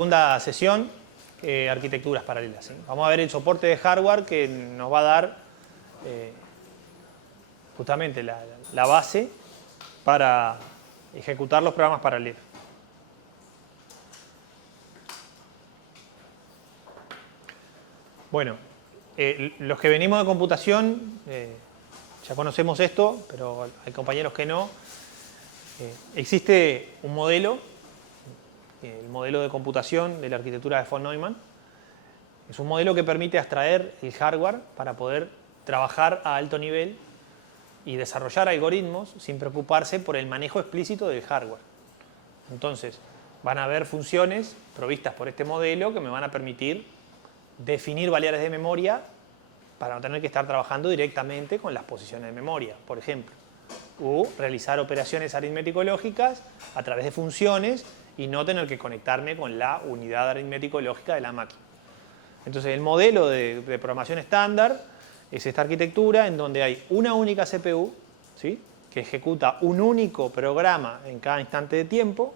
Segunda sesión, arquitecturas paralelas, ¿sí? Vamos a ver el soporte de hardware que nos va a dar justamente la base para ejecutar los programas paralelos. Bueno, los que venimos de computación ya conocemos esto, pero hay compañeros que no. Existe un modelo, el modelo de computación de la arquitectura de von Neumann. Es un modelo que permite abstraer el hardware para poder trabajar a alto nivel y desarrollar algoritmos sin preocuparse por el manejo explícito del hardware. Entonces, van a haber funciones provistas por este modelo que me van a permitir definir variables de memoria para no tener que estar trabajando directamente con las posiciones de memoria, por ejemplo. O realizar operaciones aritmético-lógicas a través de funciones y no tener que conectarme con la unidad aritmético-lógica de la máquina. Entonces, el modelo de programación estándar es esta arquitectura en donde hay una única CPU, ¿sí?, que ejecuta un único programa en cada instante de tiempo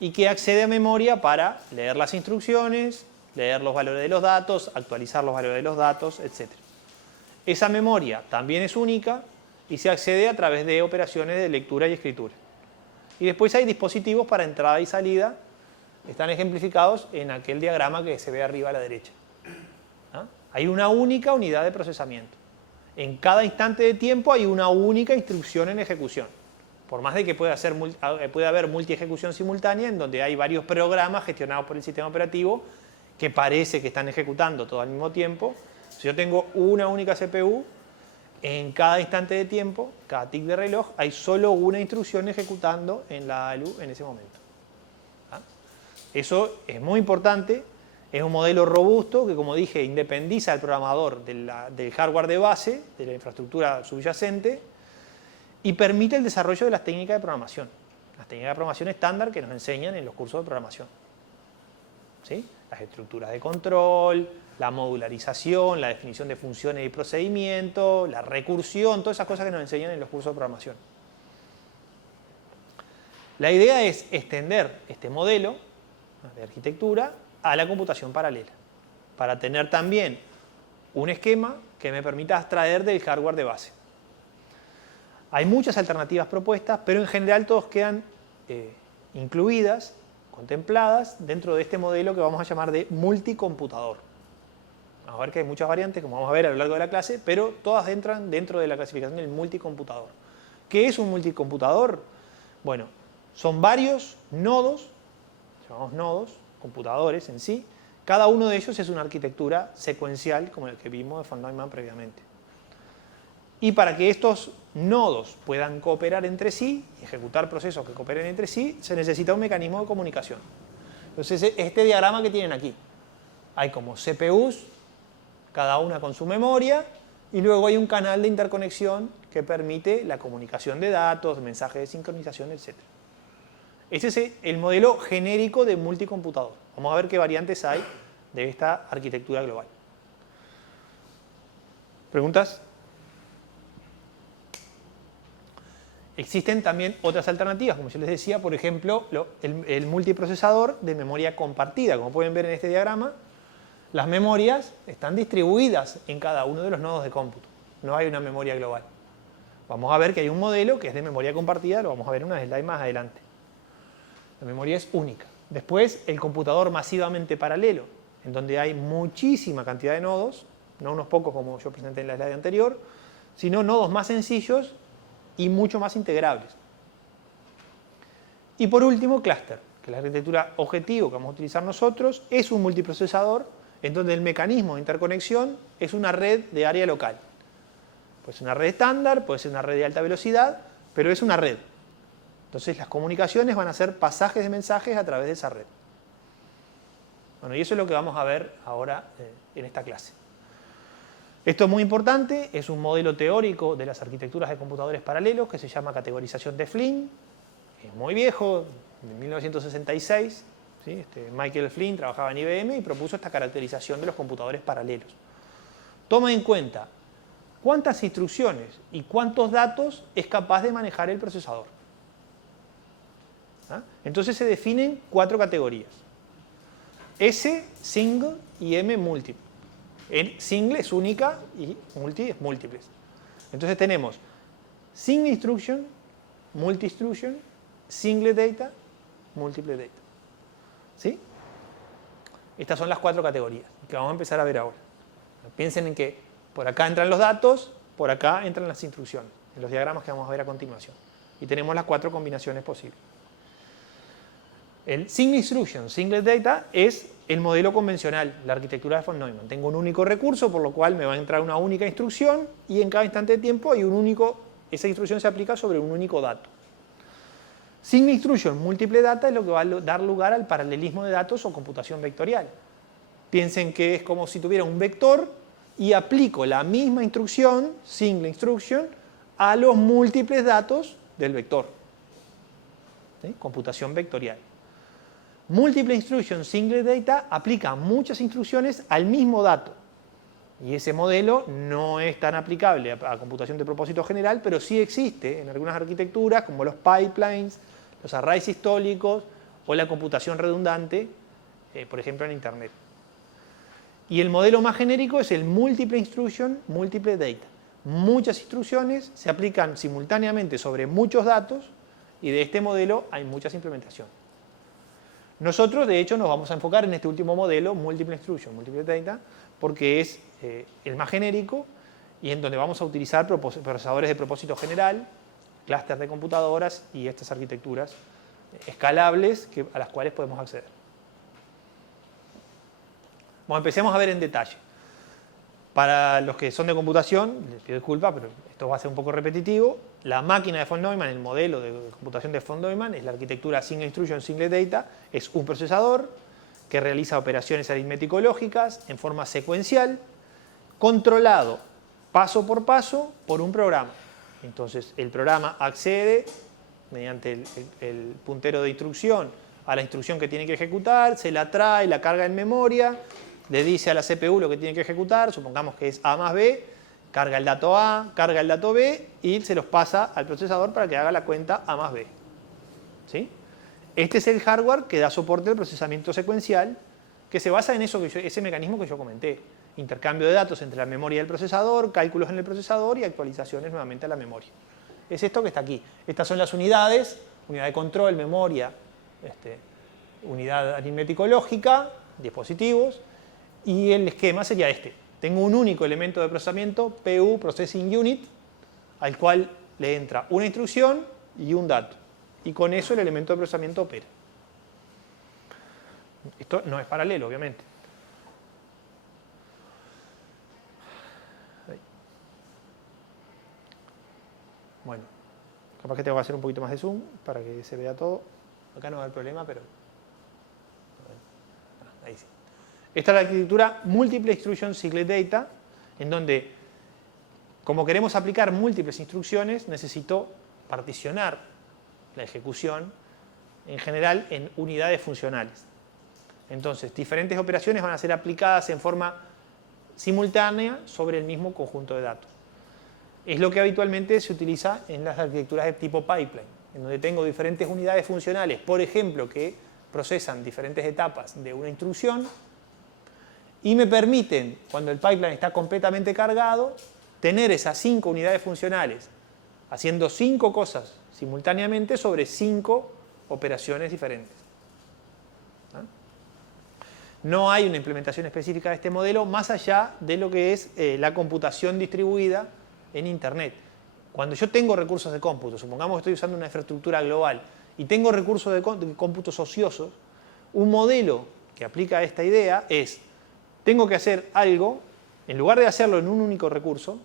y que accede a memoria para leer las instrucciones, leer los valores de los datos, actualizar los valores de los datos, etc. Esa memoria también es única y se accede a través de operaciones de lectura y escritura. Y después hay dispositivos para entrada y salida, están ejemplificados en aquel diagrama que se ve arriba a la derecha. ¿Ah? Hay una única unidad de procesamiento. En cada instante de tiempo hay una única instrucción en ejecución. Por más de que pueda haber multi-ejecución simultánea en donde hay varios programas gestionados por el sistema operativo que parece que están ejecutando todo al mismo tiempo. Si yo tengo una única CPU, en cada instante de tiempo, cada tic de reloj, hay solo una instrucción ejecutando en la ALU en ese momento. ¿Ah? Eso es muy importante, es un modelo robusto que, como dije, independiza al programador del hardware de base, de la infraestructura subyacente, y permite el desarrollo de las técnicas de programación. Las técnicas de programación estándar que nos enseñan en los cursos de programación. ¿Sí? Las estructuras de control, la modularización, la definición de funciones y procedimientos, la recursión, todas esas cosas que nos enseñan en los cursos de programación. La idea es extender este modelo de arquitectura a la computación paralela, para tener también un esquema que me permita abstraer del hardware de base. Hay muchas alternativas propuestas, pero en general todos quedan incluidas, contempladas dentro de este modelo que vamos a llamar de multicomputador. Vamos a ver que hay muchas variantes, como vamos a ver a lo largo de la clase, pero todas entran dentro de la clasificación del multicomputador. ¿Qué es un multicomputador? Bueno, son varios nodos, llamamos nodos, computadores en sí. Cada uno de ellos es una arquitectura secuencial, como el que vimos de von Neumann previamente. Y para que estos nodos puedan cooperar entre sí y ejecutar procesos que cooperen entre sí, se necesita un mecanismo de comunicación. Entonces, este diagrama que tienen aquí, hay como CPUs, cada una con su memoria, y luego hay un canal de interconexión que permite la comunicación de datos, mensajes de sincronización, etc. Ese es el modelo genérico de multicomputador. Vamos a ver qué variantes hay de esta arquitectura global. ¿Preguntas? Existen también otras alternativas, como yo les decía, por ejemplo, el multiprocesador de memoria compartida. Como pueden ver en este diagrama, las memorias están distribuidas en cada uno de los nodos de cómputo. No hay una memoria global. Vamos a ver que hay un modelo que es de memoria compartida, lo vamos a ver en una slide más adelante. La memoria es única. Después, el computador masivamente paralelo, en donde hay muchísima cantidad de nodos, no unos pocos como yo presenté en la slide anterior, sino nodos más sencillos y mucho más integrables. Y por último, clúster, que es la arquitectura objetivo que vamos a utilizar nosotros, es un multiprocesador en donde el mecanismo de interconexión es una red de área local. Puede ser una red estándar, puede ser una red de alta velocidad, pero es una red. Entonces las comunicaciones van a ser pasajes de mensajes a través de esa red. Bueno, y eso es lo que vamos a ver ahora en esta clase. Esto es muy importante, es un modelo teórico de las arquitecturas de computadores paralelos que se llama categorización de Flynn. Es muy viejo, de 1966. ¿Sí? Michael Flynn trabajaba en IBM y propuso esta caracterización de los computadores paralelos. Toma en cuenta cuántas instrucciones y cuántos datos es capaz de manejar el procesador. ¿Ah? Entonces se definen 4 categorías. S single y M múltiple. Single es única y multi es múltiples. Entonces tenemos single instruction, multi instruction, single data, múltiple data. ¿Sí? Estas son las 4 categorías que vamos a empezar a ver ahora. Piensen en que por acá entran los datos, por acá entran las instrucciones, en los diagramas que vamos a ver a continuación. Y tenemos las 4 combinaciones posibles. El single instruction, single data es el modelo convencional, la arquitectura de von Neumann. Tengo un único recurso, por lo cual me va a entrar una única instrucción y en cada instante de tiempo hay esa instrucción se aplica sobre un único dato. Single instruction, múltiple data es lo que va a dar lugar al paralelismo de datos o computación vectorial. Piensen que es como si tuviera un vector y aplico la misma instrucción, single instruction, a los múltiples datos del vector. ¿Sí? Computación vectorial. Múltiple instruction, single data aplica muchas instrucciones al mismo dato. Y ese modelo no es tan aplicable a computación de propósito general, pero sí existe en algunas arquitecturas como los pipelines, los arrays históricos o la computación redundante, por ejemplo en Internet. Y el modelo más genérico es el múltiple instruction, múltiple data. Muchas instrucciones se aplican simultáneamente sobre muchos datos y de este modelo hay muchas implementaciones. Nosotros, de hecho, nos vamos a enfocar en este último modelo, múltiple instruction, múltiple data, porque es el más genérico y en donde vamos a utilizar procesadores de propósito general, clústeres de computadoras y estas arquitecturas escalables a las cuales podemos acceder. Bueno, empecemos a ver en detalle. Para los que son de computación, les pido disculpas, pero esto va a ser un poco repetitivo. La máquina de von Neumann, el modelo de computación de von Neumann, es la arquitectura single instruction, single data. Es un procesador que realiza operaciones aritmético-lógicas en forma secuencial, controlado paso por paso por un programa. Entonces, el programa accede mediante el puntero de instrucción a la instrucción que tiene que ejecutar, se la trae, la carga en memoria, le dice a la CPU lo que tiene que ejecutar, supongamos que es A más B, carga el dato A, carga el dato B y se los pasa al procesador para que haga la cuenta A más B. ¿Sí? Este es el hardware que da soporte al procesamiento secuencial, que se basa en ese mecanismo que yo comenté. Intercambio de datos entre la memoria y el procesador, cálculos en el procesador y actualizaciones nuevamente a la memoria. Es esto que está aquí. Estas son las unidades, unidad de control, memoria, unidad aritmético-lógica, dispositivos, y el esquema sería este. Tengo un único elemento de procesamiento, PU, Processing Unit, al cual le entra una instrucción y un dato. Y con eso el elemento de procesamiento opera. Esto no es paralelo, obviamente. Bueno, capaz que tengo que hacer un poquito más de zoom para que se vea todo. Acá no va a haber problema, pero... Ahí sí. Esta es la arquitectura múltiple instruction single data, en donde, como queremos aplicar múltiples instrucciones, necesito particionar la ejecución, en general, en unidades funcionales. Entonces, diferentes operaciones van a ser aplicadas en forma simultánea sobre el mismo conjunto de datos. Es lo que habitualmente se utiliza en las arquitecturas de tipo pipeline, en donde tengo diferentes unidades funcionales, por ejemplo, que procesan diferentes etapas de una instrucción y me permiten, cuando el pipeline está completamente cargado, tener esas 5 unidades funcionales haciendo 5 cosas simultáneamente sobre 5 operaciones diferentes. No hay una implementación específica de este modelo más allá de lo que es la computación distribuida en Internet. Cuando yo tengo recursos de cómputo, supongamos que estoy usando una infraestructura global y tengo recursos de cómputos ociosos, un modelo que aplica esta idea es, tengo que hacer algo, en lugar de hacerlo en un único recurso,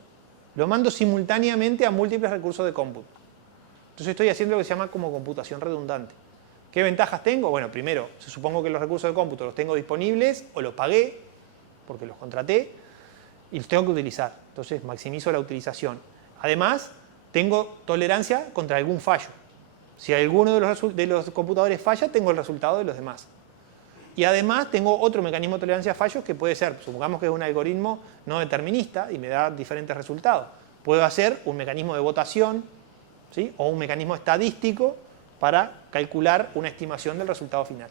lo mando simultáneamente a múltiples recursos de cómputo. Entonces estoy haciendo lo que se llama como computación redundante. ¿Qué ventajas tengo? Bueno, primero, supongo que los recursos de cómputo los tengo disponibles o los pagué, porque los contraté, y los tengo que utilizar. Entonces maximizo la utilización. Además, tengo tolerancia contra algún fallo. Si alguno de los computadores falla, tengo el resultado de los demás. Y además tengo otro mecanismo de tolerancia a fallos que puede ser, supongamos que es un algoritmo no determinista y me da diferentes resultados. Puedo hacer un mecanismo de votación, ¿sí? O un mecanismo estadístico para calcular una estimación del resultado final.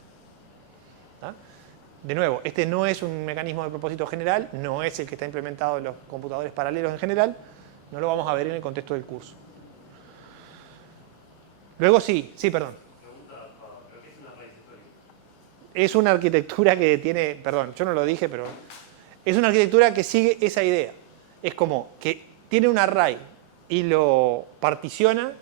de nuevo, este no es un mecanismo de propósito general, no es el que está implementado en los computadores paralelos en general, no lo vamos a ver en el contexto del curso. Luego sí, perdón. ¿Qué es una raíz histórica? Es una arquitectura que tiene, perdón, yo no lo dije, pero es una arquitectura que sigue esa idea. Es como que tiene un array y lo particiona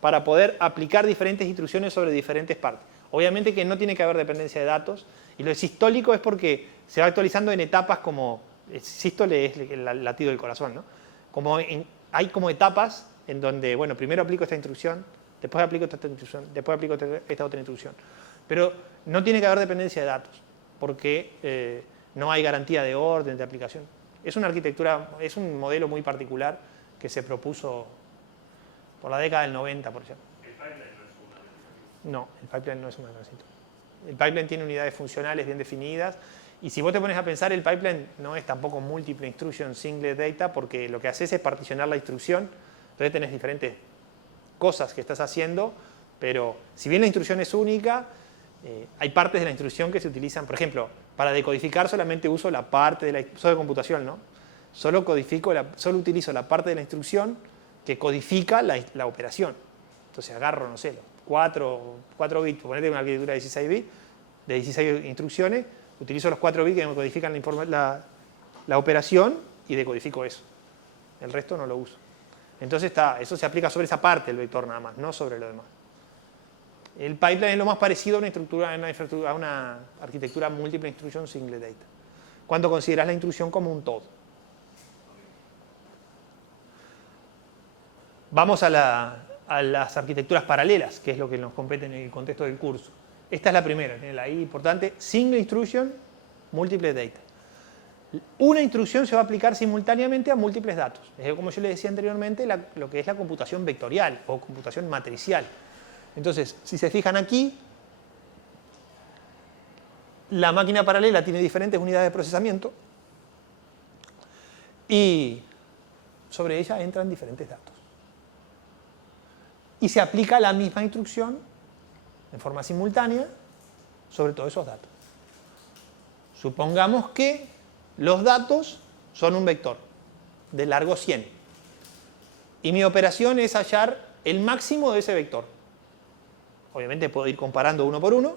para poder aplicar diferentes instrucciones sobre diferentes partes. Obviamente que no tiene que haber dependencia de datos, y lo sistólico es porque se va actualizando en etapas como, sístole es el latido del corazón, ¿no? Hay como etapas en donde, bueno, primero aplico esta instrucción, después aplico esta instrucción, después aplico esta otra instrucción. Pero no tiene que haber dependencia de datos, porque no hay garantía de orden, de aplicación. Es una arquitectura, es un modelo muy particular que se propuso por la década del 90, por ejemplo. ¿El pipeline no es una transitorial? No, el pipeline no es una transitorial. El pipeline tiene unidades funcionales bien definidas, y si vos te pones a pensar, el pipeline no es tampoco múltiple instruction, single data, porque lo que haces es particionar la instrucción, entonces tenés diferentes cosas que estás haciendo, pero si bien la instrucción es única, hay partes de la instrucción que se utilizan, por ejemplo, para decodificar solamente uso la parte de la de computación, ¿no? Solo utilizo la parte de la instrucción que codifica la operación. Entonces agarro, no sé, 4 bits, ponete una arquitectura de 16 bits, de 16 instrucciones, utilizo los 4 bits que me codifican la operación y decodifico eso. El resto no lo uso. Entonces eso se aplica sobre esa parte del vector nada más, no sobre lo demás. El pipeline es lo más parecido a una arquitectura múltiple instruction single data, cuando consideras la instrucción como un todo. Vamos a las arquitecturas paralelas, que es lo que nos compete en el contexto del curso. Esta es la primera, tiene la I importante, single instruction, multiple data. Una instrucción se va a aplicar simultáneamente a múltiples datos. Es como yo les decía anteriormente, lo que es la computación vectorial o computación matricial. Entonces, si se fijan aquí, la máquina paralela tiene diferentes unidades de procesamiento y sobre ella entran diferentes datos. Y se aplica la misma instrucción en forma simultánea sobre todos esos datos. Supongamos que los datos son un vector de largo 100 y mi operación es hallar el máximo de ese vector. Obviamente puedo ir comparando uno por uno,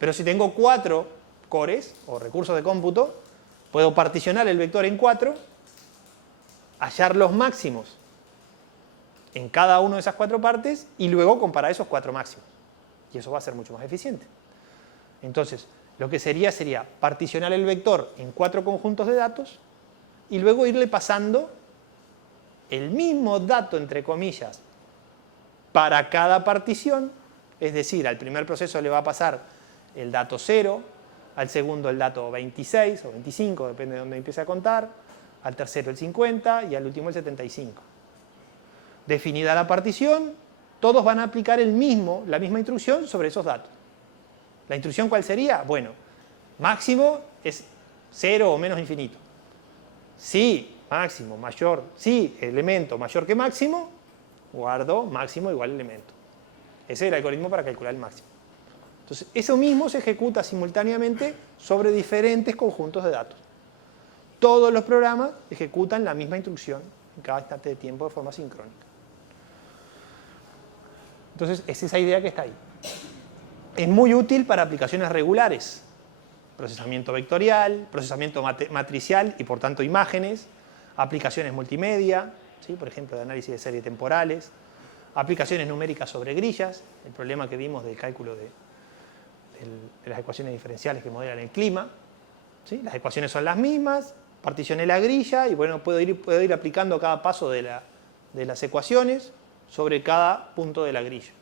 pero si tengo 4 cores o recursos de cómputo, puedo particionar el vector en 4, hallar los máximos en cada una de esas 4 partes y luego comparar esos 4 máximos. Y eso va a ser mucho más eficiente. Entonces, lo que sería particionar el vector en 4 conjuntos de datos y luego irle pasando el mismo dato, entre comillas, para cada partición. Es decir, al primer proceso le va a pasar el dato 0, al segundo el dato 26 o 25, depende de dónde empiece a contar, al tercero el 50 y al último el 75. Definida la partición, todos van a aplicar la misma instrucción sobre esos datos. ¿La instrucción cuál sería? Bueno, máximo es 0 o menos infinito. Si máximo mayor, si elemento mayor que máximo, guardo máximo igual elemento. Ese es el algoritmo para calcular el máximo. Entonces, eso mismo se ejecuta simultáneamente sobre diferentes conjuntos de datos. Todos los programas ejecutan la misma instrucción en cada instante de tiempo de forma sincrónica. Entonces, es esa idea que está ahí. Es muy útil para aplicaciones regulares. Procesamiento vectorial, procesamiento matricial y por tanto imágenes, aplicaciones multimedia, ¿sí? Por ejemplo, de análisis de series temporales, aplicaciones numéricas sobre grillas, el problema que vimos del cálculo de las ecuaciones diferenciales que modelan el clima. ¿Sí? Las ecuaciones son las mismas, particioné la grilla y bueno, puedo ir aplicando cada paso de las ecuaciones sobre cada punto de la grilla.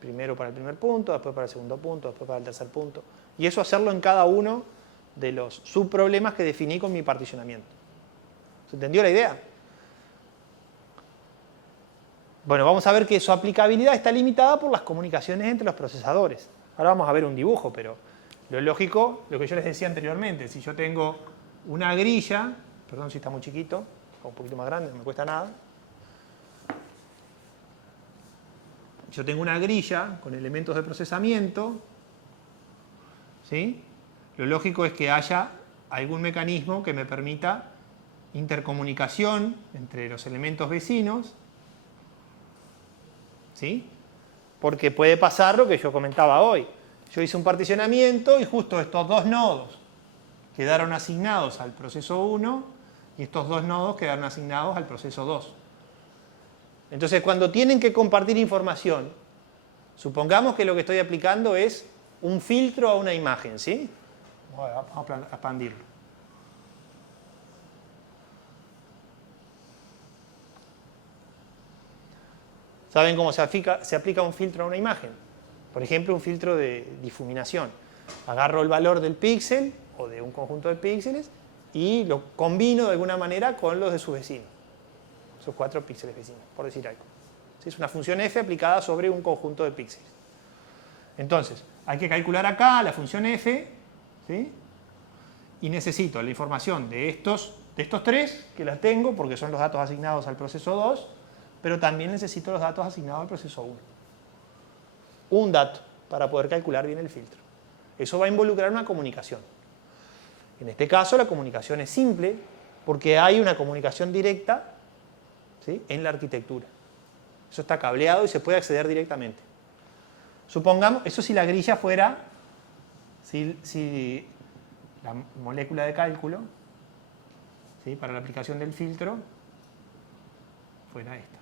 Primero para el primer punto, después para el segundo punto, después para el tercer punto. Y eso hacerlo en cada uno de los subproblemas que definí con mi particionamiento. ¿Se entendió la idea? Bueno, vamos a ver que su aplicabilidad está limitada por las comunicaciones entre los procesadores. Ahora vamos a ver un dibujo, pero lo lógico, lo que yo les decía anteriormente, si yo tengo una grilla, perdón si está muy chiquito, o un poquito más grande, no me cuesta nada. Yo tengo una grilla con elementos de procesamiento, ¿sí? lo lógico es que haya algún mecanismo que me permita intercomunicación entre los elementos vecinos, ¿sí? Porque puede pasar lo que yo comentaba hoy. Yo hice un particionamiento y justo estos dos nodos quedaron asignados al proceso 1 y estos dos nodos quedaron asignados al proceso 2. Entonces, cuando tienen que compartir información, supongamos que lo que estoy aplicando es un filtro a una imagen, ¿sí? Vamos a expandirlo. ¿Saben cómo se aplica un filtro a una imagen? Por ejemplo, un filtro de difuminación. Agarro el valor del píxel o de un conjunto de píxeles y lo combino de alguna manera con los de su vecino. Esos 4 píxeles vecinos, por decir algo. ¿Sí? Es una función f aplicada sobre un conjunto de píxeles. Entonces, hay que calcular acá la función f, ¿sí? Y necesito la información de estos 3, que las tengo porque son los datos asignados al proceso 2, pero también necesito los datos asignados al proceso 1. Un dato para poder calcular bien el filtro. Eso va a involucrar una comunicación. En este caso la comunicación es simple porque hay una comunicación directa, ¿sí?, en la arquitectura. Eso está cableado y se puede acceder directamente. Supongamos, eso si la grilla fuera, si la molécula de cálculo, ¿sí?, para la aplicación del filtro fuera esta.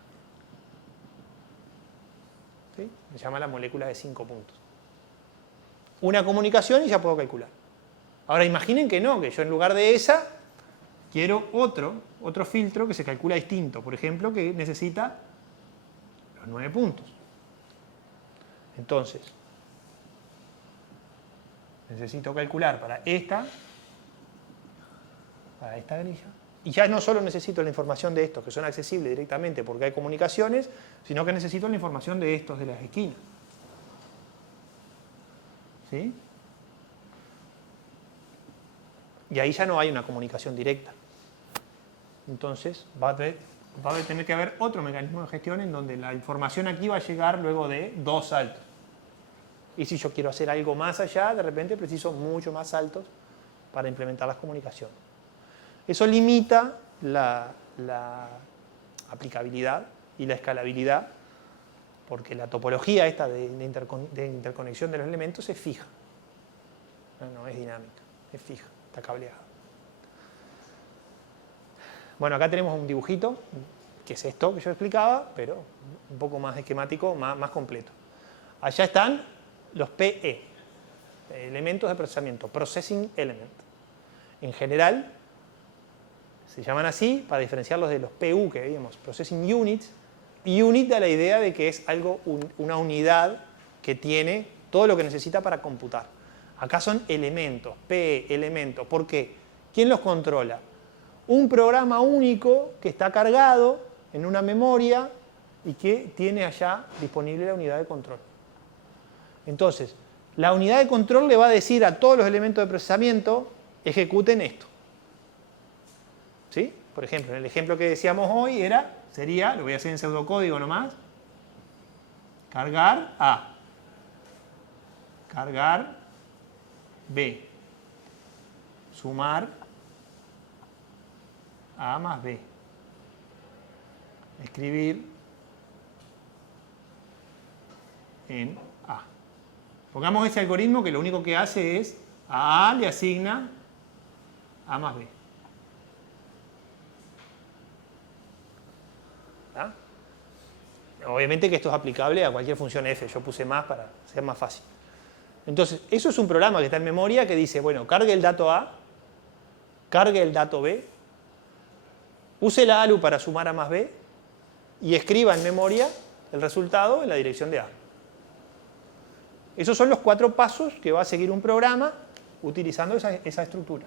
¿Sí? Se llama la molécula de 5 puntos. Una comunicación y ya puedo calcular. Ahora imaginen que no, que yo en lugar de esa quiero otro filtro que se calcula distinto. Por ejemplo, que necesita los 9 puntos. Entonces, necesito calcular para esta grilla. Y ya no solo necesito la información de estos, que son accesibles directamente porque hay comunicaciones, sino que necesito la información de estos de las esquinas. ¿Sí? Y ahí ya no hay una comunicación directa. Entonces va a tener que haber otro mecanismo de gestión en donde la información aquí va a llegar luego de 2 saltos. Y si yo quiero hacer algo más allá, de repente preciso mucho más saltos para implementar las comunicaciones. Eso limita la aplicabilidad y la escalabilidad, porque la topología esta de interconexión de los elementos es fija. No es dinámica, es fija, está cableada. Bueno, acá tenemos un dibujito, que es esto que yo explicaba, pero un poco más esquemático, más completo. Allá están los PE, elementos de procesamiento, Processing Element. En general, se llaman así para diferenciarlos de los PU que vimos, Processing Units. Y unit da la idea de que es algo, una unidad que tiene todo lo que necesita para computar. Acá son elementos, PE, elementos. ¿Por qué? ¿Quién los controla? Un programa único que está cargado en una memoria y que tiene allá disponible la unidad de control. Entonces, la unidad de control le va a decir a todos los elementos de procesamiento, ejecuten esto. ¿Sí? Por ejemplo, en el ejemplo que decíamos hoy sería, lo voy a hacer en pseudocódigo nomás, cargar A, cargar B, sumar A más B, escribir en A. Pongamos ese algoritmo que lo único que hace es a A le asigna A más B. ¿Ah? Obviamente que esto es aplicable a cualquier función f, yo puse más para ser más fácil. Entonces, eso es un programa que está en memoria que dice, bueno, cargue el dato A, cargue el dato B, use la ALU para sumar A más B y escriba en memoria el resultado en la dirección de A. Esos son los 4 pasos que va a seguir un programa utilizando esa estructura.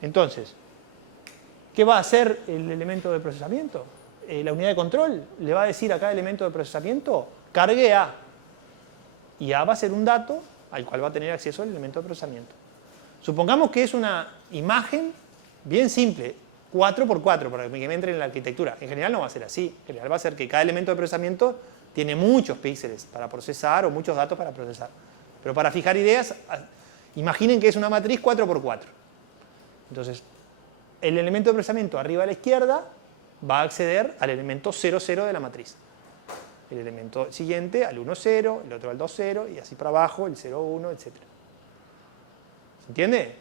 Entonces, ¿qué va a hacer el elemento de procesamiento? La unidad de control le va a decir a cada elemento de procesamiento, cargue A. Y A va a ser un dato al cual va a tener acceso el elemento de procesamiento. Supongamos que es una imagen bien simple, 4x4, para que me entre en la arquitectura. En general no va a ser así. En general va a ser que cada elemento de procesamiento tiene muchos píxeles para procesar o muchos datos para procesar. Pero para fijar ideas, imaginen que es una matriz 4×4. Entonces, el elemento de procesamiento arriba a la izquierda va a acceder al elemento 0, 0 de la matriz. El elemento siguiente al 1, 0, el otro al 2, 0, y así para abajo, el 0, 1, etc. ¿Se entiende?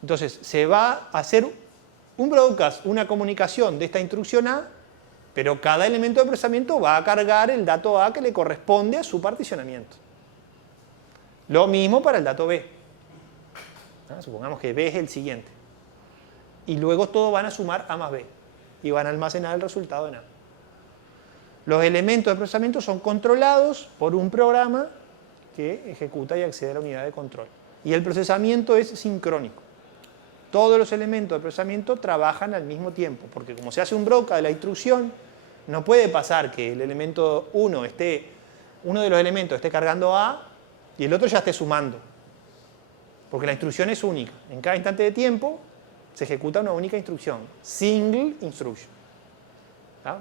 Entonces, se va a hacer un broadcast, una comunicación de esta instrucción A, pero cada elemento de procesamiento va a cargar el dato A que le corresponde a su particionamiento. Lo mismo para el dato B. Supongamos que B es el siguiente. Y luego todos van a sumar A más B. Y van a almacenar el resultado en A. Los elementos de procesamiento son controlados por un programa que ejecuta y accede a la unidad de control. Y el procesamiento es sincrónico. Todos los elementos de procesamiento trabajan al mismo tiempo, porque como se hace un broadcast de la instrucción, no puede pasar que el elemento 1 uno de los elementos esté cargando A y el otro ya esté sumando. Porque la instrucción es única. En cada instante de tiempo se ejecuta una única instrucción. Single instruction.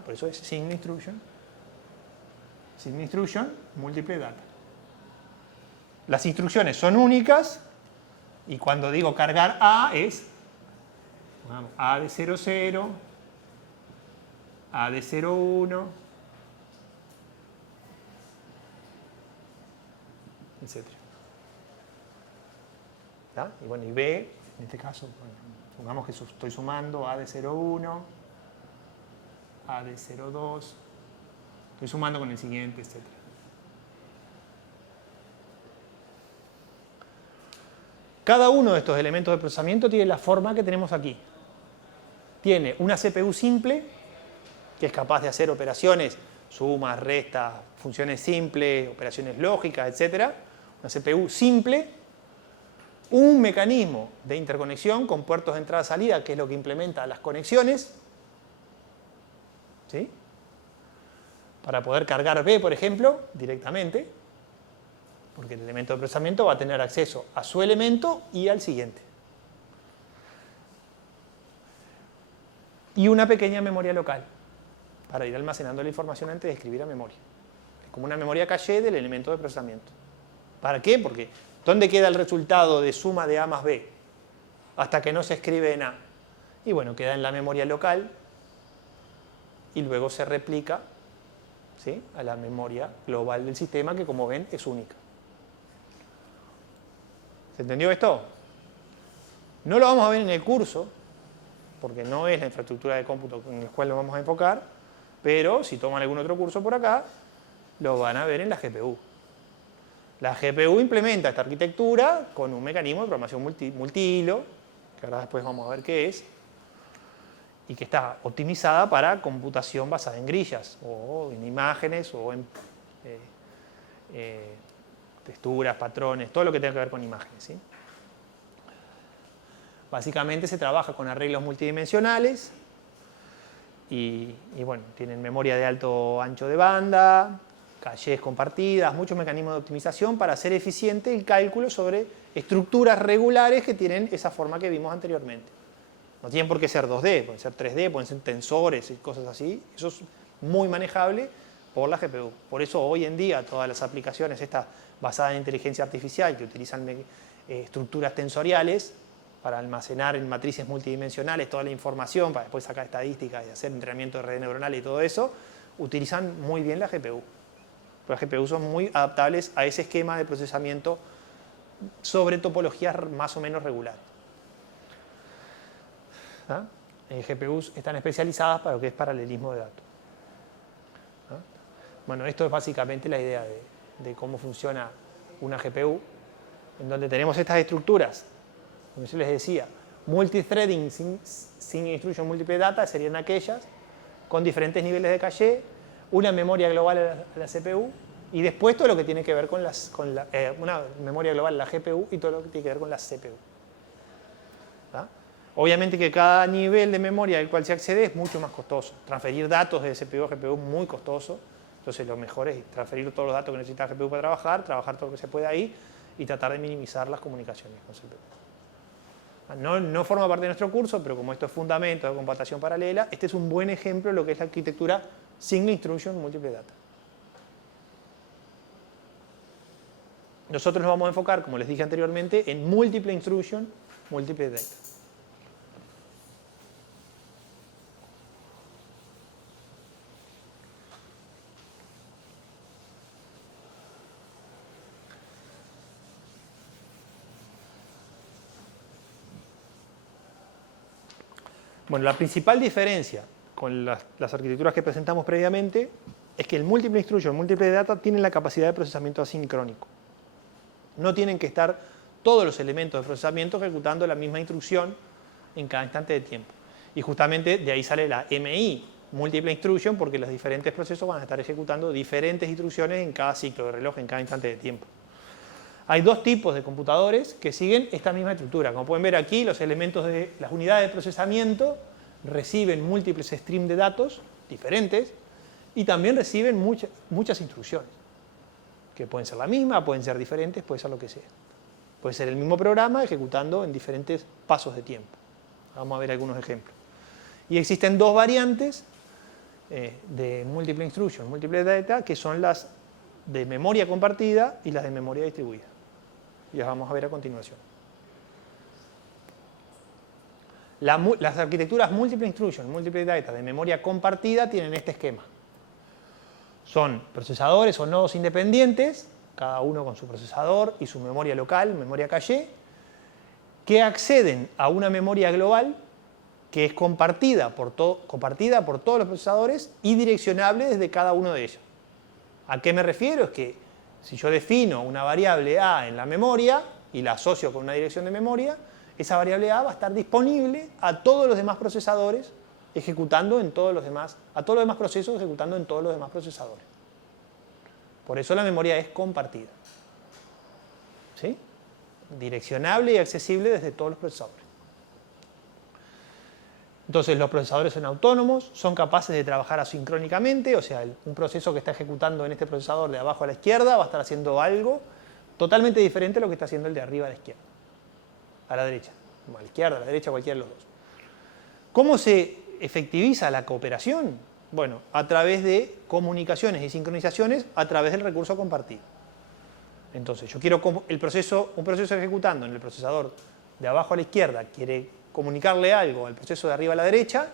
Por eso es single instruction. Single instruction, multiple data. Las instrucciones son únicas y cuando digo cargar A es A de 0, 0, A de 0, 1, etc. Y bueno, y B, en este caso, bueno, supongamos que estoy sumando A de 0, 1, A de 0, 2, estoy sumando con el siguiente, etc. Cada uno de estos elementos de procesamiento tiene la forma que tenemos aquí. Tiene una CPU simple, que es capaz de hacer operaciones, sumas, restas, funciones simples, operaciones lógicas, etc. Una CPU simple, un mecanismo de interconexión con puertos de entrada-salida, que es lo que implementa las conexiones, ¿sí? Para poder cargar B, por ejemplo, directamente, porque el elemento de procesamiento va a tener acceso a su elemento y al siguiente. Y una pequeña memoria local, para ir almacenando la información antes de escribir a memoria. Es como una memoria caché del elemento de procesamiento. ¿Para qué? Porque ¿dónde queda el resultado de suma de A más B? Hasta que no se escribe en A. Y bueno, queda en la memoria local y luego se replica, ¿sí?, a la memoria global del sistema, que como ven es única. ¿Se entendió esto? No lo vamos a ver en el curso, porque no es la infraestructura de cómputo en la cual lo vamos a enfocar, pero si toman algún otro curso por acá, lo van a ver en la GPU. La GPU implementa esta arquitectura con un mecanismo de programación multihilo, que ahora después vamos a ver qué es, y que está optimizada para computación basada en grillas, o en imágenes, o en texturas, patrones, todo lo que tenga que ver con imágenes, ¿sí? Básicamente se trabaja con arreglos multidimensionales y bueno, tienen memoria de alto ancho de banda, cachés compartidas, muchos mecanismos de optimización para hacer eficiente el cálculo sobre estructuras regulares que tienen esa forma que vimos anteriormente. No tienen por qué ser 2D, pueden ser 3D, pueden ser tensores y cosas así. Eso es muy manejable por la GPU. Por eso hoy en día todas las aplicaciones estas basadas en inteligencia artificial que utilizan estructuras tensoriales para almacenar en matrices multidimensionales toda la información, para después sacar estadísticas y hacer entrenamiento de redes neuronales y todo eso, utilizan muy bien la GPU. Las GPU son muy adaptables a ese esquema de procesamiento sobre topologías más o menos regulares. GPUs están especializadas para lo que es paralelismo de datos. Bueno, esto es básicamente la idea de cómo funciona una GPU, en donde tenemos estas estructuras, como yo les decía, multithreading sin instruction multiple data serían aquellas con diferentes niveles de caché, una memoria global a la CPU y después todo lo que tiene que ver con una memoria global a la GPU y todo lo que tiene que ver con la CPU. Obviamente que cada nivel de memoria al cual se accede es mucho más costoso. Transferir datos de CPU a GPU es muy costoso. Entonces lo mejor es transferir todos los datos que necesita la GPU para trabajar todo lo que se pueda ahí y tratar de minimizar las comunicaciones con CPU. No forma parte de nuestro curso, pero como esto es fundamento de computación paralela, este es un buen ejemplo de lo que es la arquitectura Single Instruction Multiple Data. nosotros nos vamos a enfocar, como les dije anteriormente, en múltiple instruction, múltiple data. Bueno, la principal diferencia con las arquitecturas que presentamos previamente es que el múltiple instruction, múltiple data tienen la capacidad de procesamiento asincrónico. No tienen que estar todos los elementos de procesamiento ejecutando la misma instrucción en cada instante de tiempo. Y justamente de ahí sale la MI, múltiple instruction, porque los diferentes procesos van a estar ejecutando diferentes instrucciones en cada ciclo de reloj, en cada instante de tiempo. Hay dos tipos de computadores que siguen esta misma estructura. Como pueden ver aquí, los elementos de las unidades de procesamiento reciben múltiples streams de datos diferentes y también reciben muchas instrucciones, que pueden ser la misma, pueden ser diferentes, puede ser lo que sea. Puede ser el mismo programa ejecutando en diferentes pasos de tiempo. Vamos a ver algunos ejemplos. Y existen dos variantes de múltiple instruction, múltiple data, que son las de memoria compartida y las de memoria distribuida. Y las vamos a ver a continuación. Las arquitecturas múltiple instruction, múltiple data de memoria compartida tienen este esquema. Son procesadores o nodos independientes, cada uno con su procesador y su memoria local, memoria caché, que acceden a una memoria global que es compartida por todos los procesadores y direccionable desde cada uno de ellos. ¿A qué me refiero? Es que si yo defino una variable A en la memoria y la asocio con una dirección de memoria, esa variable A va a estar disponible a todos los demás procesadores ejecutando en todos los demás, a todos los demás procesos ejecutando en todos los demás procesadores. Por eso la memoria es compartida. ¿Sí? Direccionable y accesible desde todos los procesadores. Entonces los procesadores son autónomos, son capaces de trabajar asincrónicamente, o sea, un proceso que está ejecutando en este procesador de abajo a la izquierda va a estar haciendo algo totalmente diferente a lo que está haciendo el de arriba a la izquierda, a la derecha, a la izquierda, a la derecha, cualquiera de los dos. ¿Cómo se efectiviza la cooperación? Bueno, a través de comunicaciones y sincronizaciones a través del recurso compartido. Entonces, yo quiero un proceso ejecutando en el procesador de abajo a la izquierda, quiere comunicarle algo al proceso de arriba a la derecha,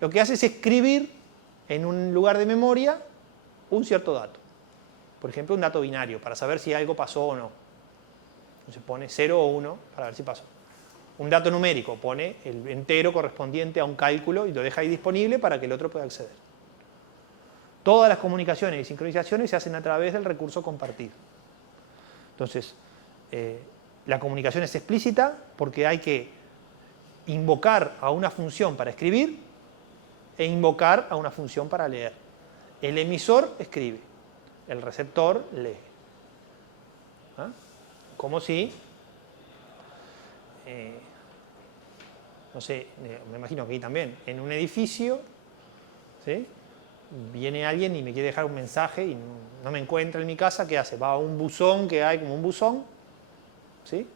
lo que hace es escribir en un lugar de memoria un cierto dato. Por ejemplo, un dato binario, para saber si algo pasó o no. Entonces pone 0 o 1 para ver si pasó. Un dato numérico, pone el entero correspondiente a un cálculo y lo deja ahí disponible para que el otro pueda acceder. Todas las comunicaciones y sincronizaciones se hacen a través del recurso compartido. Entonces, la comunicación es explícita porque hay que invocar a una función para escribir e invocar a una función para leer. El emisor escribe, el receptor lee. ¿Ah? Como si, no sé, me imagino que ahí también, en un edificio, ¿sí? Viene alguien y me quiere dejar un mensaje y no me encuentra en mi casa, ¿qué hace? Va a un buzón que hay como un buzón, ¿sí?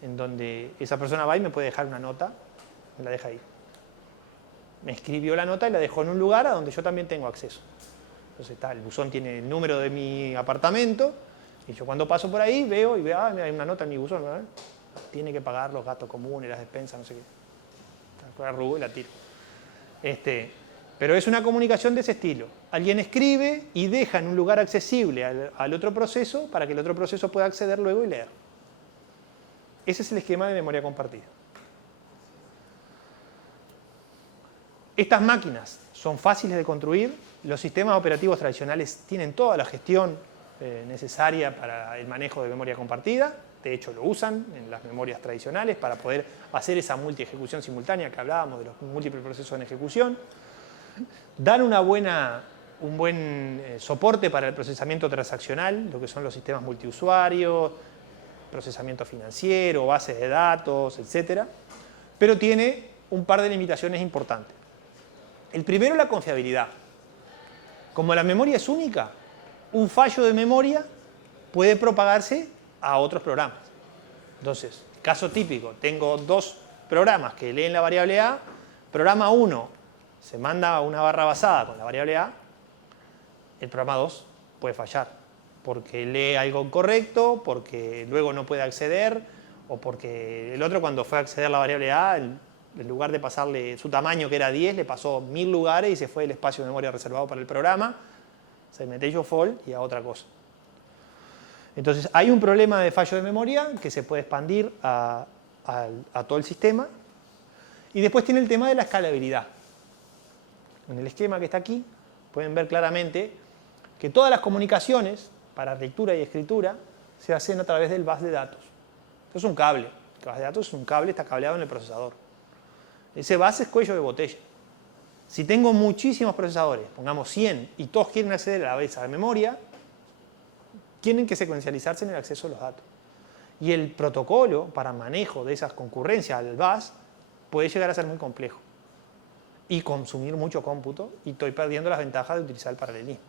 En donde esa persona va y me puede dejar una nota, me la deja ahí. Me escribió la nota y la dejó en un lugar a donde yo también tengo acceso. Entonces el buzón tiene el número de mi apartamento y yo cuando paso por ahí veo mira, hay una nota en mi buzón, ¿verdad? Tiene que pagar los gastos comunes, las despensas, no sé qué. La arrugo y la tiro. Pero es una comunicación de ese estilo. Alguien escribe y deja en un lugar accesible al otro proceso para que el otro proceso pueda acceder luego y leer. Ese es el esquema de memoria compartida. Estas máquinas son fáciles de construir. Los sistemas operativos tradicionales tienen toda la gestión necesaria para el manejo de memoria compartida. De hecho, lo usan en las memorias tradicionales para poder hacer esa multi-ejecución simultánea que hablábamos de los múltiples procesos en ejecución. Dan un buen soporte para el procesamiento transaccional, lo que son los sistemas multiusuarios, procesamiento financiero, bases de datos, etc. Pero tiene un par de limitaciones importantes. El primero es la confiabilidad. Como la memoria es única, un fallo de memoria puede propagarse a otros programas. Entonces, caso típico, tengo dos programas que leen la variable A, programa 1 se manda una barra basada con la variable A, el programa 2 puede fallar, porque lee algo incorrecto, porque luego no puede acceder, o porque el otro cuando fue a acceder a la variable A, en lugar de pasarle su tamaño que era 10, le pasó 1000 lugares y se fue el espacio de memoria reservado para el programa, segmentation fault y a otra cosa. Entonces hay un problema de fallo de memoria que se puede expandir a todo el sistema. Y después tiene el tema de la escalabilidad. En el esquema que está aquí pueden ver claramente que todas las comunicaciones para lectura y escritura se hacen a través del bus de datos. Esto es un cable. El bus de datos es un cable, está cableado en el procesador. Ese bus es cuello de botella. Si tengo muchísimos procesadores, pongamos 100, y todos quieren acceder a la vez a la memoria, tienen que secuencializarse en el acceso a los datos. Y el protocolo para manejo de esas concurrencias al bus puede llegar a ser muy complejo y consumir mucho cómputo, y estoy perdiendo las ventajas de utilizar el paralelismo.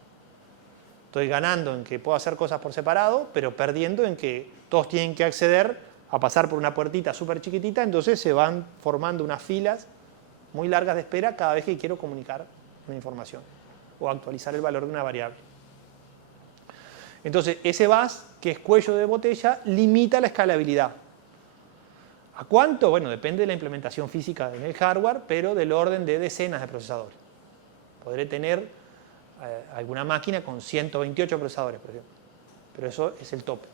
Estoy ganando en que puedo hacer cosas por separado, pero perdiendo en que todos tienen que acceder a pasar por una puertita súper chiquitita, entonces se van formando unas filas muy largas de espera cada vez que quiero comunicar una información o actualizar el valor de una variable. Entonces, ese bus, que es cuello de botella, limita la escalabilidad. ¿A cuánto? Bueno, depende de la implementación física en el hardware, pero del orden de decenas de procesadores. Podré tener alguna máquina con 128 procesadores, por ejemplo. Pero eso es el tope.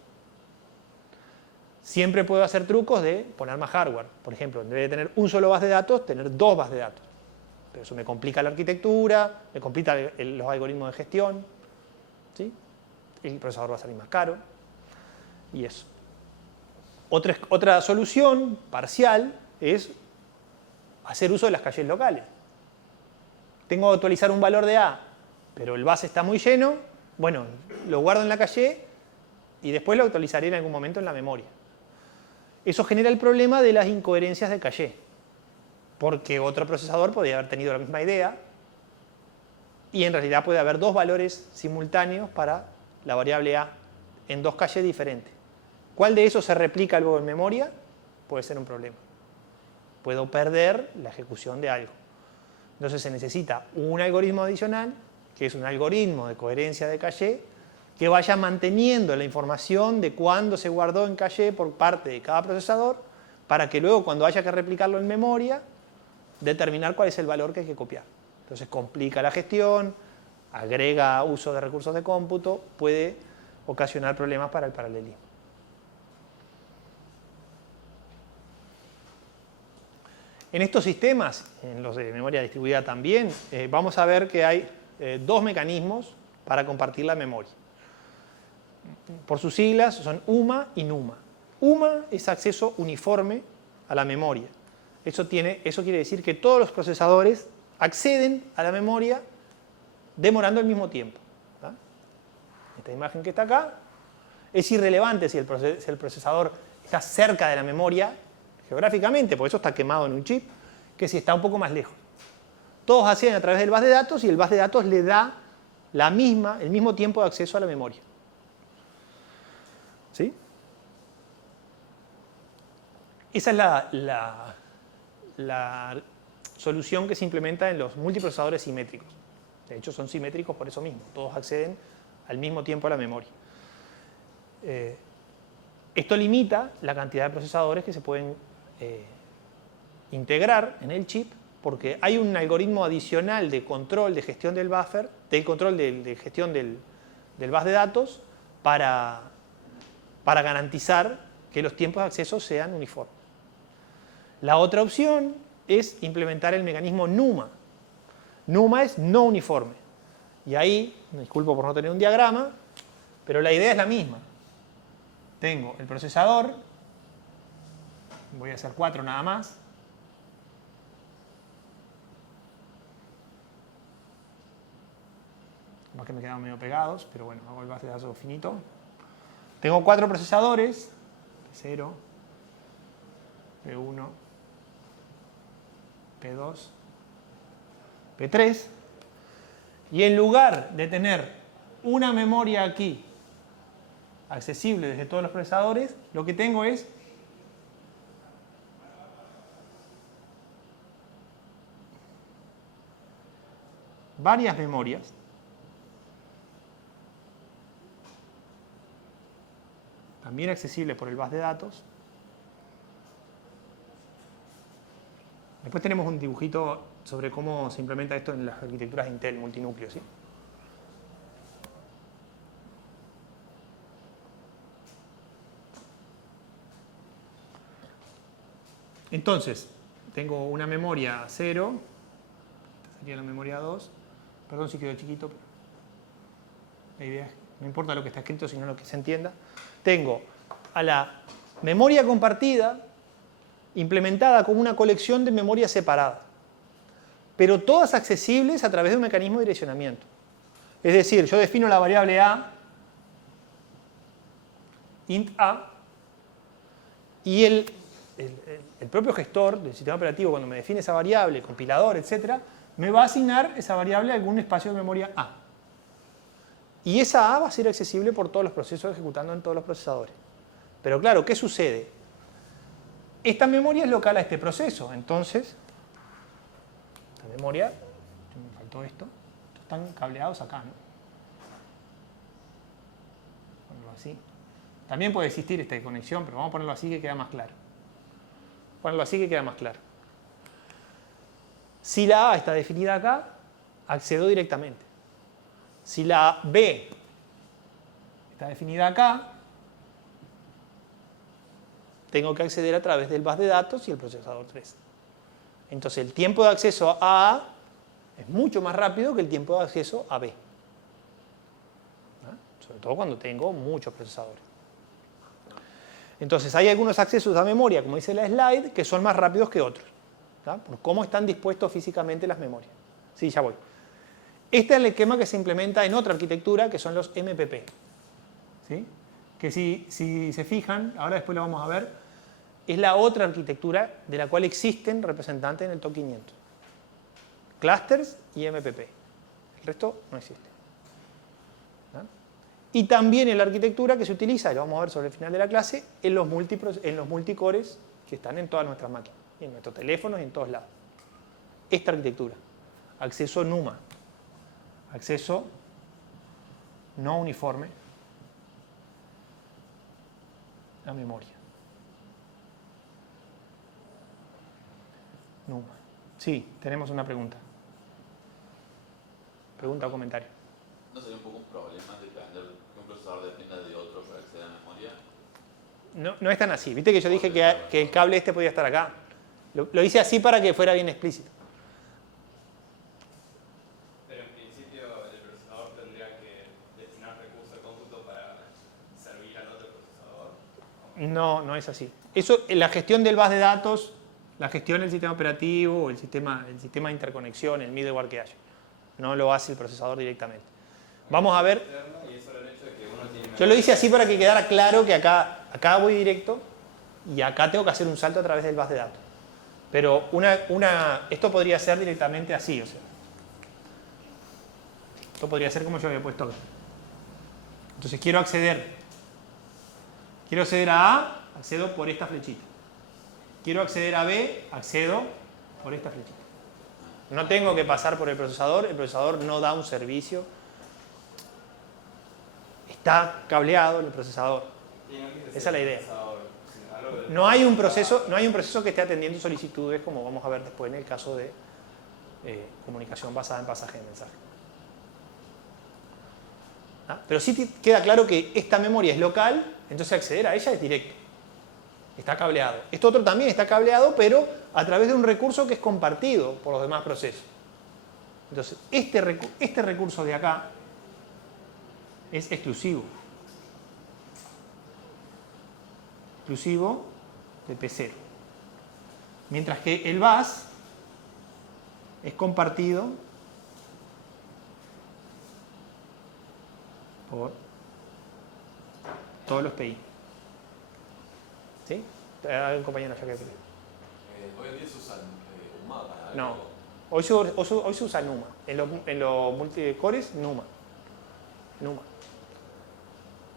Siempre puedo hacer trucos de poner más hardware. Por ejemplo, en vez de tener un solo base de datos, tener dos bases de datos. Pero eso me complica la arquitectura, me complica los algoritmos de gestión. ¿Sí? El procesador va a salir más caro. Y eso. Otra solución parcial es hacer uso de las calles locales. Tengo que actualizar un valor de A, pero el bus está muy lleno. Bueno, lo guardo en la calle y después lo actualizaré en algún momento en la memoria. Eso genera el problema de las incoherencias de caché, porque otro procesador podría haber tenido la misma idea y en realidad puede haber dos valores simultáneos para la variable A en dos calles diferentes. ¿Cuál de esos se replica luego en memoria? Puede ser un problema. Puedo perder la ejecución de algo. Entonces se necesita un algoritmo adicional, que es un algoritmo de coherencia de caché, que vaya manteniendo la información de cuándo se guardó en caché por parte de cada procesador, para que luego cuando haya que replicarlo en memoria, determinar cuál es el valor que hay que copiar. Entonces complica la gestión, agrega uso de recursos de cómputo, puede ocasionar problemas para el paralelismo. En estos sistemas, en los de memoria distribuida también, vamos a ver que hay dos mecanismos para compartir la memoria. Por sus siglas son UMA y NUMA. UMA es acceso uniforme a la memoria. Eso quiere decir que todos los procesadores acceden a la memoria demorando el mismo tiempo. ¿Tá? Esta imagen que está acá es irrelevante si el procesador está cerca de la memoria geográficamente, por eso está quemado en un chip, que si está un poco más lejos. Todos acceden a través del bus de datos y el bus de datos le da el mismo tiempo de acceso a la memoria. ¿Sí? Esa es la solución que se implementa en los multiprocesadores simétricos. De hecho, son simétricos por eso mismo. Todos acceden al mismo tiempo a la memoria. Esto limita la cantidad de procesadores que se pueden integrar en el chip, porque hay un algoritmo adicional de control de gestión del buffer, del control de gestión del bus de datos, para garantizar que los tiempos de acceso sean uniformes. La otra opción es implementar el mecanismo NUMA. NUMA es no uniforme. Y ahí, me disculpo por no tener un diagrama, pero la idea es la misma. Tengo el procesador, voy a hacer 4 nada más. Más que me quedan medio pegados, pero bueno, hago el base de datos finito. Tengo 4 procesadores, P0, P1, P2, P3. Y en lugar de tener una memoria aquí accesible desde todos los procesadores, lo que tengo es varias memorias también accesible por el bus de datos. Después tenemos un dibujito sobre cómo se implementa esto en las arquitecturas de Intel multinúcleo, ¿sí? Entonces, tengo una memoria 0, esta sería la memoria 2, perdón si quedó chiquito, pero la idea es, no importa lo que está escrito, sino lo que se entienda. Tengo a la memoria compartida implementada como una colección de memoria separada, pero todas accesibles a través de un mecanismo de direccionamiento. Es decir, yo defino la variable a, int a, y el propio gestor del sistema operativo, cuando me define esa variable, compilador, etc., me va a asignar esa variable a algún espacio de memoria A. Y esa A va a ser accesible por todos los procesos ejecutando en todos los procesadores. Pero claro, ¿qué sucede? Esta memoria es local a este proceso. Entonces, esta memoria, me faltó esto, estos están cableados acá, ¿no? Ponerlo así. También puede existir esta conexión, pero vamos a ponerlo así que queda más claro. Ponerlo así que queda más claro. Si la A está definida acá, accedo directamente. Si la B está definida acá, tengo que acceder a través del bus de datos y el procesador 3. Entonces el tiempo de acceso a A es mucho más rápido que el tiempo de acceso a B. ¿No? Sobre todo cuando tengo muchos procesadores. Entonces hay algunos accesos a memoria, como dice la slide, que son más rápidos que otros, ¿no? Por cómo están dispuestos físicamente las memorias. Sí, ya voy. Este es el esquema que se implementa en otra arquitectura, que son los MPP. ¿Sí? Que si se fijan, ahora después lo vamos a ver, es la otra arquitectura de la cual existen representantes en el TOP 500. Clusters y MPP. El resto no existe. ¿No? Y también en la arquitectura que se utiliza, y lo vamos a ver sobre el final de la clase, en los multicores que están en todas nuestras máquinas, en nuestros teléfonos y en todos lados. Esta arquitectura. Acceso NUMA. Acceso no uniforme a memoria. NUMA. Sí, tenemos una pregunta. Pregunta o comentario. ¿No sería un poco un problema depender que un procesador dependa de otro para acceder a memoria? No es tan así. Viste que yo dije que el cable este podía estar acá. Lo hice así para que fuera bien explícito. Pero en principio el procesador tendría que destinar recursos de cómputo para servir al otro procesador. No es así. Eso, la gestión del bus de datos, la gestión del sistema operativo, el sistema de interconexión, el middleware que haya. No lo hace el procesador directamente. Vamos a ver. Yo lo hice así para que quedara claro que acá voy directo y acá tengo que hacer un salto a través del bus de datos. Pero esto podría ser directamente así, o sea. Esto podría ser como yo había puesto acá. Entonces quiero acceder a A, accedo por esta flechita. Quiero acceder a B, accedo por esta flechita. No tengo que pasar por el procesador no da un servicio. Está cableado el procesador. Esa es la idea. No hay un proceso que esté atendiendo solicitudes, como vamos a ver después en el caso de comunicación basada en pasaje de mensaje. Pero sí queda claro que esta memoria es local, entonces acceder a ella es directo. Está cableado. Esto otro también está cableado, pero a través de un recurso que es compartido por los demás procesos. Entonces, este recurso de acá es exclusivo. Exclusivo de P0. Mientras que el bus es compartido por todos los PI. ¿Sí? Hay un compañero allá que cree. ¿Hoy en día se usan UMA para algo? No. Hoy se usa NUMA. En los multicores, NUMA.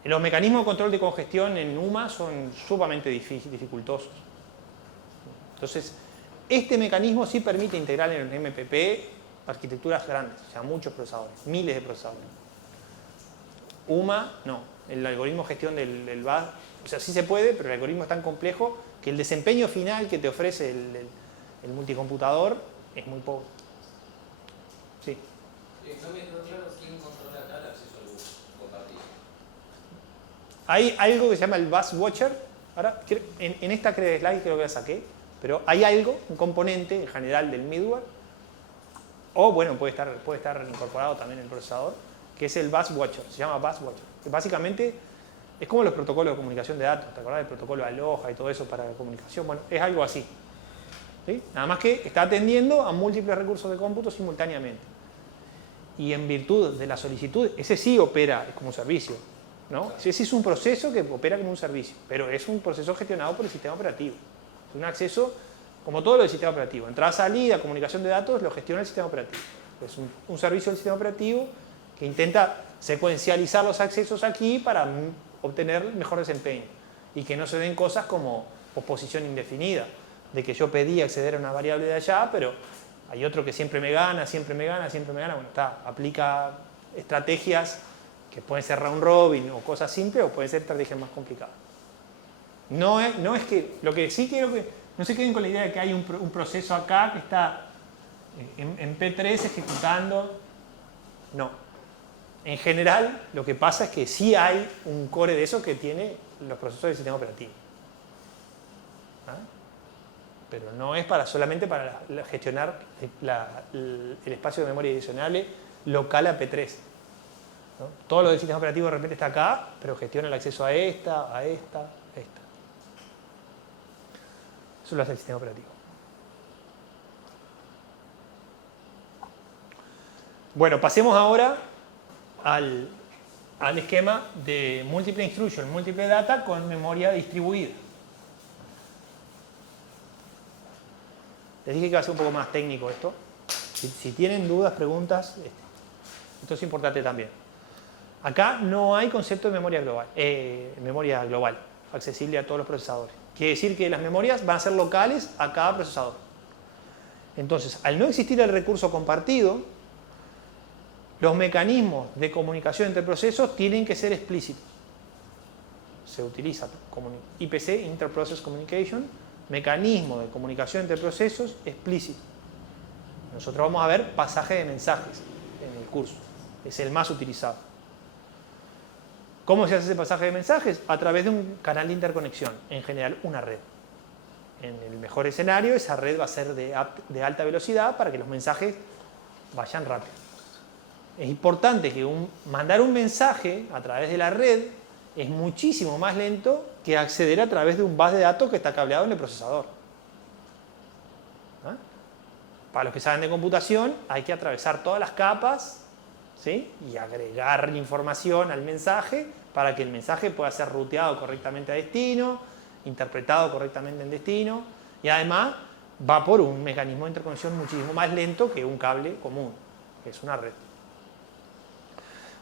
Los mecanismos de control de congestión en NUMA son sumamente dificultosos. Entonces, este mecanismo sí permite integrar en el MPP arquitecturas grandes, o sea, muchos procesadores, miles de procesadores. UMA, no. el algoritmo de gestión del bus. O sea, sí se puede, pero el algoritmo es tan complejo que el desempeño final que te ofrece el multicomputador es muy pobre. Sí. No me quedó claro quién controla acá el acceso al bus compartido. Hay algo que se llama el Bus Watcher. Ahora, en esta slide creo que la saqué, pero hay algo, un componente en general del middleware, o bueno, puede estar incorporado también en el procesador, que es el Bus Watcher, se llama Bus Watcher. Que básicamente es como los protocolos de comunicación de datos, ¿te acordás del protocolo de aloja y todo eso para la comunicación? Bueno, es algo así. ¿Sí? Nada más que está atendiendo a múltiples recursos de cómputo simultáneamente. Y en virtud de la solicitud, ese sí opera como un servicio, ¿no? Ese sí es un proceso que opera como un servicio, pero es un proceso gestionado por el sistema operativo. Es un acceso, como todo lo del sistema operativo. Entrada, salida, comunicación de datos, lo gestiona el sistema operativo. Es un servicio del sistema operativo que intenta secuencializar los accesos aquí para obtener mejor desempeño. Y que no se den cosas como oposición indefinida, de que yo pedí acceder a una variable de allá, pero hay otro que siempre me gana, siempre me gana, siempre me gana. Bueno, aplica estrategias que pueden ser round robin o cosas simples, o pueden ser estrategias más complicadas. No es que, lo que sí quiero que, no se queden con la idea de que hay un proceso acá que está en P3 ejecutando. No. En general, lo que pasa es que sí hay un core de eso que tiene los procesos del sistema operativo. ¿Ah? Pero no es solamente para gestionar el espacio de memoria adicional local a P3. ¿No? Todo lo del sistema operativo de repente está acá, pero gestiona el acceso a esta, a esta, a esta. Eso lo hace el sistema operativo. Bueno, pasemos ahora al esquema de múltiple instruction, múltiple data con memoria distribuida. Les dije que iba a ser un poco más técnico esto. Si tienen dudas, preguntas, esto es importante también. Acá no hay concepto de memoria global, accesible a todos los procesadores. Quiere decir que las memorias van a ser locales a cada procesador. Entonces, al no existir el recurso compartido, los mecanismos de comunicación entre procesos tienen que ser explícitos. Se utiliza como IPC, Interprocess Communication, mecanismo de comunicación entre procesos explícito. Nosotros vamos a ver pasaje de mensajes en el curso. Es el más utilizado. ¿Cómo se hace ese pasaje de mensajes? A través de un canal de interconexión, en general una red. En el mejor escenario, esa red va a ser de alta velocidad para que los mensajes vayan rápido. Es importante que mandar un mensaje a través de la red es muchísimo más lento que acceder a través de un bus de datos que está cableado en el procesador. ¿Ah? Para los que saben de computación, hay que atravesar todas las capas, ¿sí? Y agregar información al mensaje para que el mensaje pueda ser ruteado correctamente a destino, interpretado correctamente en destino, y además va por un mecanismo de interconexión muchísimo más lento que un cable común, que es una red.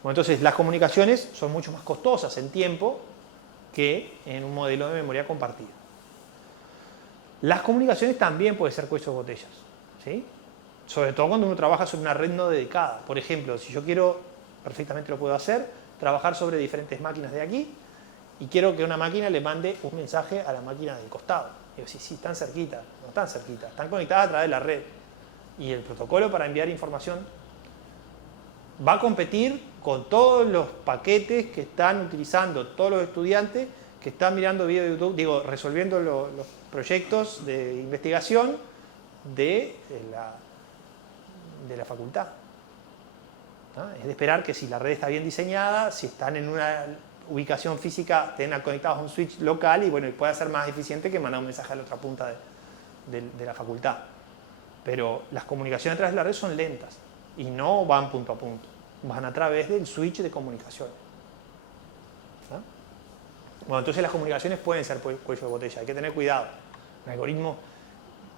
Bueno, entonces las comunicaciones son mucho más costosas en tiempo que en un modelo de memoria compartida. Las comunicaciones también pueden ser cuello de botellas, ¿sí? Sobre todo cuando uno trabaja sobre una red no dedicada. Por ejemplo, si yo quiero, perfectamente lo puedo hacer, trabajar sobre diferentes máquinas de aquí y quiero que una máquina le mande un mensaje a la máquina del costado. Digo, sí, están cerquita, no están cerquita, están conectadas a través de la red. Y el protocolo para enviar información va a competir con todos los paquetes que están utilizando todos los estudiantes que están mirando videos de YouTube, resolviendo los proyectos de investigación de la facultad. ¿No? Es de esperar que si la red está bien diseñada, si están en una ubicación física, estén conectados a un switch local y bueno, pueda ser más eficiente que mandar un mensaje a la otra punta de la facultad. Pero las comunicaciones a través de la red son lentas y no van punto a punto, van a través del switch de comunicación. ¿No? Bueno, entonces las comunicaciones pueden ser cuello de botella, hay que tener cuidado. Un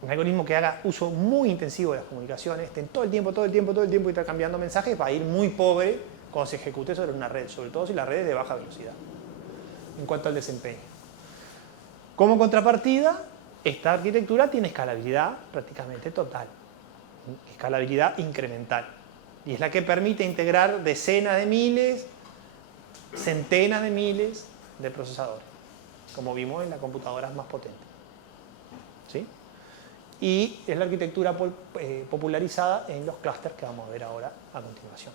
algoritmo que haga uso muy intensivo de las comunicaciones, estén todo el tiempo intercambiando mensajes, va a ir muy pobre cuando se ejecute sobre una red, sobre todo si la red es de baja velocidad, en cuanto al desempeño. Como contrapartida, esta arquitectura tiene escalabilidad prácticamente total, escalabilidad incremental, y es la que permite integrar decenas de miles centenas de miles de procesadores, como vimos en las computadoras más potentes. ¿Sí? Y es la arquitectura popularizada en los clústeres que vamos a ver ahora a continuación.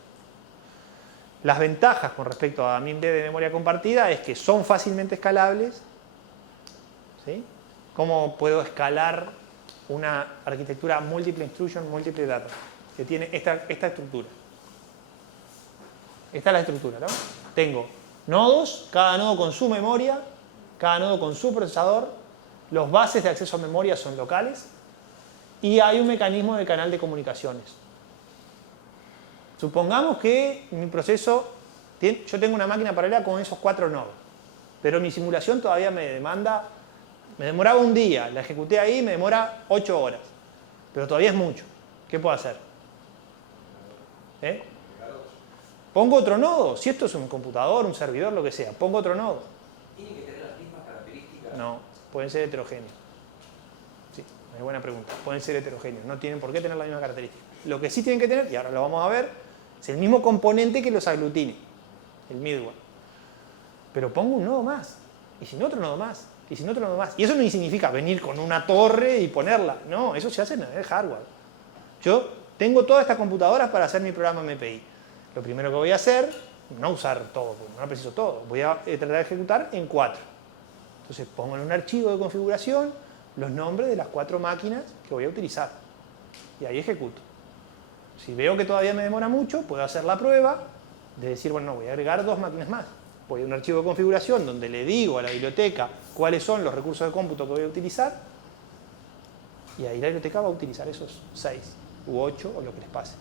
Las ventajas con respecto a AMIMD de memoria compartida es que son fácilmente escalables. ¿Sí? ¿Cómo puedo escalar una arquitectura múltiple instruction, múltiple data? Que tiene esta estructura. Esta es la estructura, ¿no? Tengo nodos, cada nodo con su memoria, cada nodo con su procesador, los bases de acceso a memoria son locales y hay un mecanismo de canal de comunicaciones. Supongamos que mi proceso, yo tengo una máquina paralela con esos 4 nodos, pero mi simulación todavía me demoraba un día, la ejecuté ahí, me demora 8 horas, pero todavía es mucho. ¿Qué puedo hacer? Pongo otro nodo, si esto es un computador, un servidor, lo que sea, pongo otro nodo. ¿Tiene que tener las mismas características? No, pueden ser heterogéneos. Sí, es buena pregunta. Pueden ser heterogéneos, no tienen por qué tener la misma característica. Lo que sí tienen que tener, y ahora lo vamos a ver, es el mismo componente que los aglutine, el middleware. Pero pongo un nodo más, y sin otro nodo más, y sin otro nodo más. Y eso no significa venir con una torre y ponerla. No, eso se hace en el hardware. Yo tengo todas estas computadoras para hacer mi programa MPI. Lo primero que voy a hacer, no usar todo, porque no preciso todo. Voy a tratar de ejecutar en 4. Entonces pongo en un archivo de configuración los nombres de las 4 máquinas que voy a utilizar. Y ahí ejecuto. Si veo que todavía me demora mucho, puedo hacer la prueba de decir, bueno, no, voy a agregar 2 máquinas más. Voy a un archivo de configuración donde le digo a la biblioteca cuáles son los recursos de cómputo que voy a utilizar. Y ahí la biblioteca va a utilizar esos 6 u 8 o lo que les pase.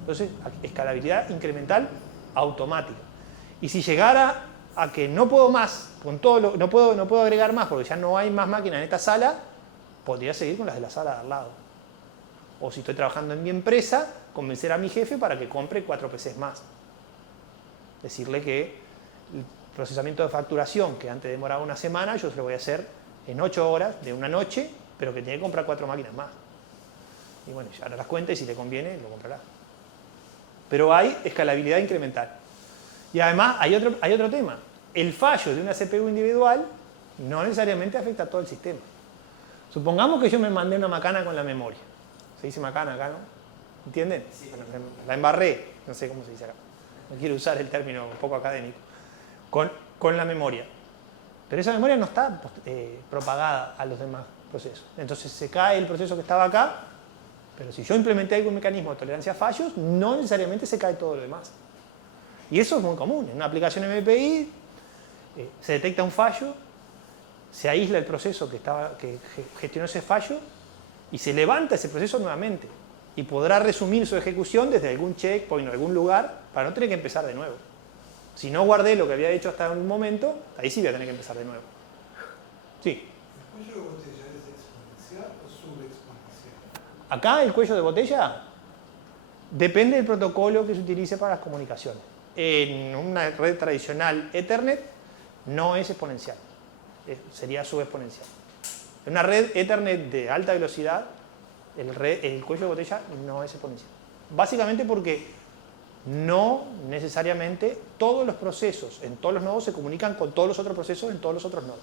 Entonces, escalabilidad incremental automática. Y si llegara a que no puedo más, con todo no puedo agregar más porque ya no hay más máquinas en esta sala, podría seguir con las de la sala de al lado. O si estoy trabajando en mi empresa, convencer a mi jefe para que compre 4 PCs más. Decirle que el procesamiento de facturación, que antes demoraba una semana, yo se lo voy a hacer en 8 horas de una noche, pero que tiene que comprar 4 máquinas más. Y bueno, ya hará las cuentas y si le conviene, lo comprará. Pero hay escalabilidad incremental. Y además hay otro tema. El fallo de una CPU individual no necesariamente afecta a todo el sistema. Supongamos que yo me mandé una macana con la memoria. Se dice macana acá, ¿no? ¿Entienden? Sí. Bueno, la embarré, no sé cómo se dice acá. No quiero usar el término un poco académico. Con la memoria. Pero esa memoria no está propagada a los demás procesos. Entonces se cae el proceso que estaba acá. Pero si yo implementé algún mecanismo de tolerancia a fallos, no necesariamente se cae todo lo demás. Y eso es muy común. En una aplicación MPI se detecta un fallo, se aísla el proceso que gestionó ese fallo y se levanta ese proceso nuevamente. Y podrá resumir su ejecución desde algún checkpoint o algún lugar para no tener que empezar de nuevo. Si no guardé lo que había hecho hasta un momento, ahí sí voy a tener que empezar de nuevo. Sí. ¿El cuello de botella es exponencial o subexponencial? Acá el cuello de botella depende del protocolo que se utilice para las comunicaciones. En una red tradicional Ethernet no es exponencial, sería subexponencial. En una red Ethernet de alta velocidad, el cuello de botella no es exponencial. Básicamente porque no necesariamente todos los procesos en todos los nodos se comunican con todos los otros procesos en todos los otros nodos.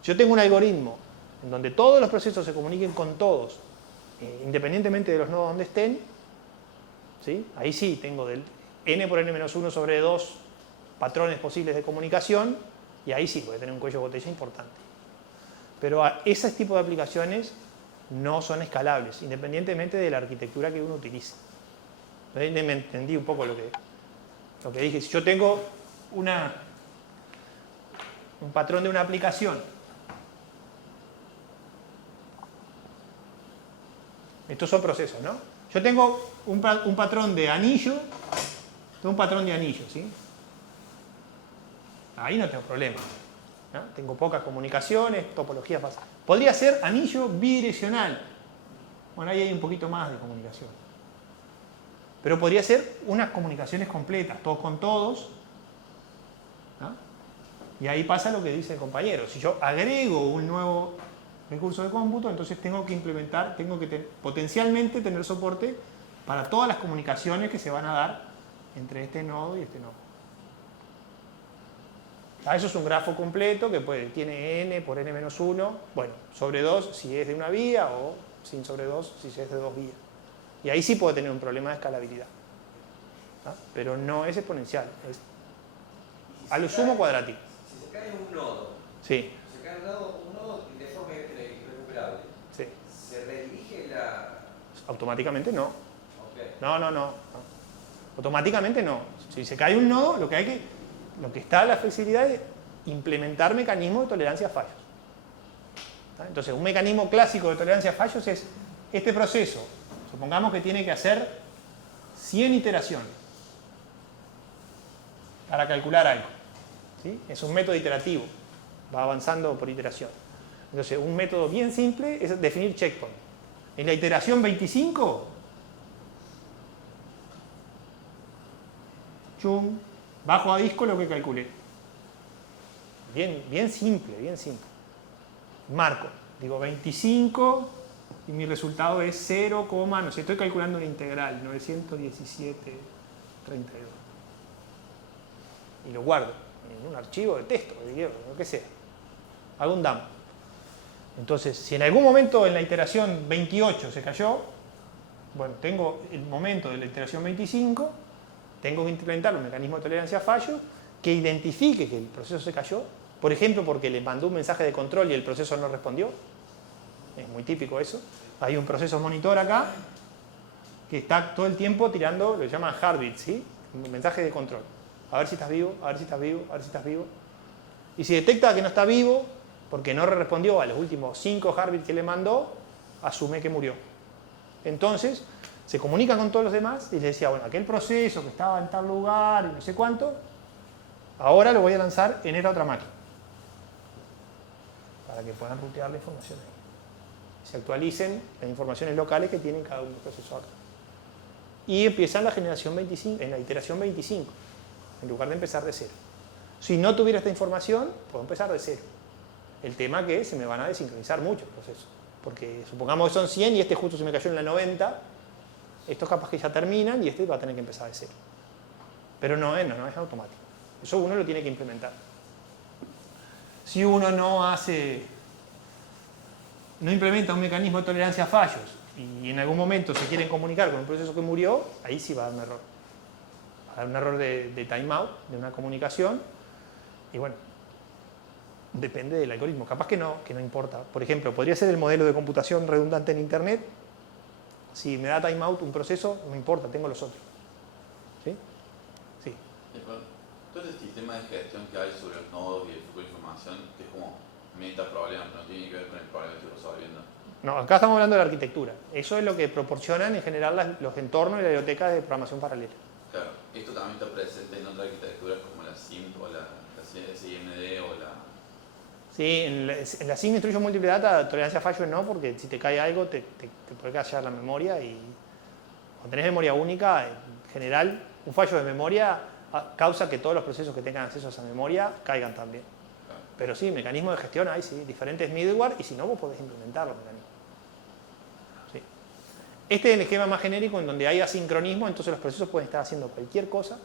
Si yo tengo un algoritmo en donde todos los procesos se comuniquen con todos, independientemente de los nodos donde estén, ¿sí? Ahí sí tengo del n por n-1 sobre 2 patrones posibles de comunicación y ahí sí voy a tener un cuello de botella importante. Pero ese tipo de aplicaciones no son escalables, independientemente de la arquitectura que uno utilice. Me entendí un poco lo que dije. Si yo tengo un patrón de una aplicación, estos son procesos, ¿no? Yo tengo un patrón de anillo, ¿sí? Ahí no tengo problema, ¿no? Tengo pocas comunicaciones, topologías básicas. Podría ser anillo bidireccional. Bueno, ahí hay un poquito más de comunicación. Pero podría ser unas comunicaciones completas, todos con todos, ¿no? Y ahí pasa lo que dice el compañero. Si yo agrego un nuevo recurso de cómputo, entonces tengo que implementar, potencialmente tener soporte para todas las comunicaciones que se van a dar entre este nodo y este nodo. Eso es un grafo completo que tiene n por n-1, bueno, sobre 2 si es de una vía o sin sobre 2 si es de dos vías. Y ahí sí puede tener un problema de escalabilidad. Pero no es exponencial, es a lo sumo cuadrático. Si se cae un nodo, Sí, se cae un nodo de forma irrecuperable, sí. ¿se redirige la...? Automáticamente no. Ok. No. Automáticamente no. Si se cae un nodo, lo que está la flexibilidad es implementar mecanismos de tolerancia a fallos. Entonces, un mecanismo clásico de tolerancia a fallos es este proceso. Supongamos que tiene que hacer 100 iteraciones para calcular algo. ¿Sí? Es un método iterativo. Va avanzando por iteración. Entonces, un método bien simple es definir checkpoint. En la iteración 25, chum, bajo a disco lo que calculé. Bien simple, bien simple. Marco, digo 25 y mi resultado es 0, no sé, estoy calculando una integral, 917,32. Y lo guardo en un archivo de texto, lo que sea. Hago un dump. Entonces, si en algún momento en la iteración 28 se cayó, bueno, tengo el momento de la iteración 25, tengo que implementar un mecanismo de tolerancia a fallos que identifique que el proceso se cayó, por ejemplo, porque le mandó un mensaje de control y el proceso no respondió. Es muy típico eso. Hay un proceso monitor acá que está todo el tiempo tirando, lo llaman heartbeat, ¿sí? Un mensaje de control. A ver si estás vivo, a ver si estás vivo, a ver si estás vivo. Y si detecta que no está vivo, porque no respondió a los últimos 5 heartbeats que le mandó, asume que murió. Entonces, se comunica con todos los demás y le decía, bueno, aquel proceso que estaba en tal lugar y no sé cuánto, ahora lo voy a lanzar en esta otra máquina. Para que puedan rutear la información ahí. Se actualicen las informaciones locales que tienen cada uno de los procesos acá. Y empiezan la generación 25, en la iteración 25, en lugar de empezar de 0. Si no tuviera esta información, puedo empezar de 0. El tema es que se me van a desincronizar muchos procesos. Porque supongamos que son 100 y este justo se me cayó en la 90, estos capaz que ya terminan y este va a tener que empezar de 0. Pero no es automático. Eso uno lo tiene que implementar. Si uno no implementa un mecanismo de tolerancia a fallos y en algún momento se quieren comunicar con un proceso que murió, ahí sí va a dar un error. Va a dar un error de timeout, de una comunicación, y bueno, depende del algoritmo. Capaz que no importa. Por ejemplo, podría ser el modelo de computación redundante en Internet. Si me da timeout un proceso, no importa, tengo los otros. ¿Sí? Sí. Todo el sistema de gestión que hay sobre los nodos y el flujo de información, que es como metaproblema, pero no tiene que ver con el problema que estoy resolviendo. No, acá estamos hablando de la arquitectura. Eso es lo que proporcionan en general los entornos y la biblioteca de programación paralela. Claro, esto también está presente en otras arquitecturas como la SIMD o la SIMD o la... Sí, en la SIM Instruction Multiple Data, tolerancia a fallos no, porque si te cae algo te puede callar la memoria y cuando tenés memoria única, en general, un fallo de memoria causa que todos los procesos que tengan acceso a esa memoria caigan también. Claro. Pero sí, mecanismos de gestión hay, sí, diferentes middleware y si no, vos podés implementar los mecanismos. Sí. Este es el esquema más genérico en donde hay asincronismo, entonces los procesos pueden estar haciendo cualquier cosa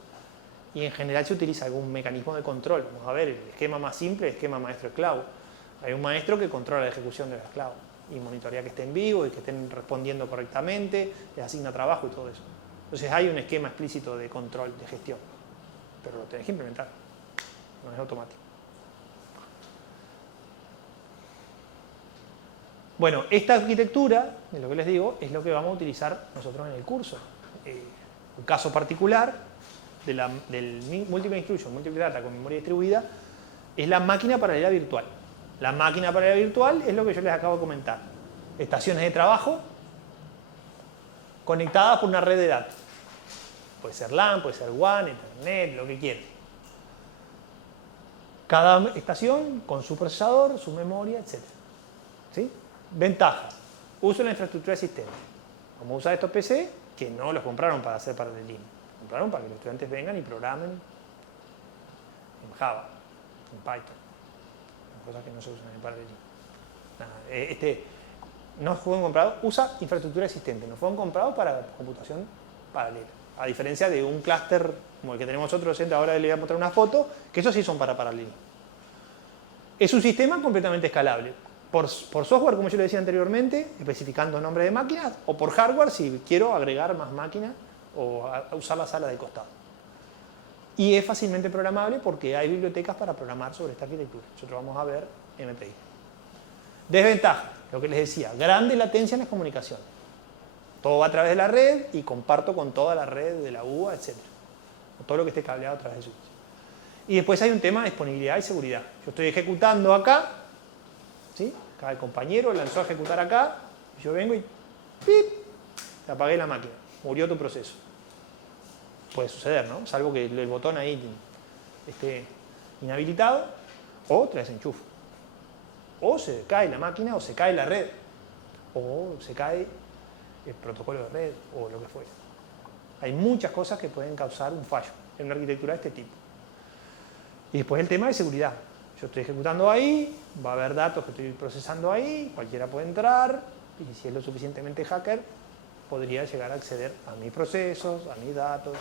y en general se utiliza algún mecanismo de control. Vamos a ver, el esquema más simple es el esquema maestro-esclavo. Hay un maestro que controla la ejecución del esclavo y monitorea que estén vivos y que estén respondiendo correctamente, les asigna trabajo y todo eso. Entonces hay un esquema explícito de control, de gestión, pero lo tenés que implementar, no es automático. Bueno, esta arquitectura, de lo que les digo, es lo que vamos a utilizar nosotros en el curso. Un caso particular del Multiple Instruction, Multiple Data con memoria distribuida, es la máquina paralela virtual. La máquina paralela virtual es lo que yo les acabo de comentar. Estaciones de trabajo conectadas por una red de datos. Puede ser LAN, puede ser WAN, Ethernet, lo que quieran. Cada estación con su procesador, su memoria, etc. ¿Sí? Ventaja. Uso la infraestructura existente. Vamos a usar estos PC que no los compraron para hacer paralelismo. Compraron para que los estudiantes vengan y programen en Java, en Python. Cosas que no se usan en paralelismo. No fueron comprados, usa infraestructura existente, no fueron comprados para computación paralela. A diferencia de un clúster como el que tenemos nosotros, ahora les voy a mostrar una foto, que esos sí son para paralelismo. Es un sistema completamente escalable. Por software, como yo le decía anteriormente, especificando nombre de máquinas, o por hardware, si quiero agregar más máquinas o usar la sala de costado. Y es fácilmente programable porque hay bibliotecas para programar sobre esta arquitectura. Nosotros vamos a ver MPI. Desventaja, lo que les decía, grande latencia en las comunicaciones. Todo va a través de la red y comparto con toda la red de la UA, etc. Con todo lo que esté cableado a través de switch. Y después hay un tema de disponibilidad y seguridad. Yo estoy ejecutando acá, ¿sí? Acá el compañero lanzó a ejecutar acá, y yo vengo y ¡pip! Te apagué la máquina, murió tu proceso. Puede suceder, ¿no? Salvo que el botón ahí esté inhabilitado, o te desenchufo. O se cae la máquina, o se cae la red, o se cae el protocolo de red, o lo que fuera. Hay muchas cosas que pueden causar un fallo en una arquitectura de este tipo. Y después el tema de seguridad. Yo estoy ejecutando ahí, va a haber datos que estoy procesando ahí, cualquiera puede entrar, y si es lo suficientemente hacker, podría llegar a acceder a mis procesos, a mis datos,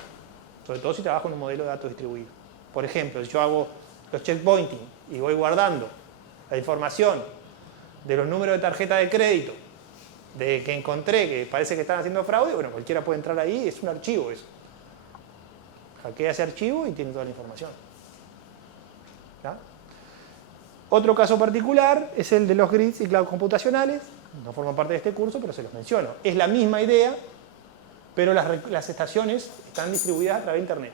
sobre todo si trabajo en un modelo de datos distribuido. Por ejemplo, si yo hago los checkpointing y voy guardando la información de los números de tarjeta de crédito de que encontré que parece que están haciendo fraude, bueno, cualquiera puede entrar ahí, es un archivo eso. Hackea ese archivo y tiene toda la información. ¿Ya? Otro caso particular es el de los grids y clouds computacionales. No forman parte de este curso, pero se los menciono. Es la misma idea, pero las estaciones están distribuidas a través de Internet.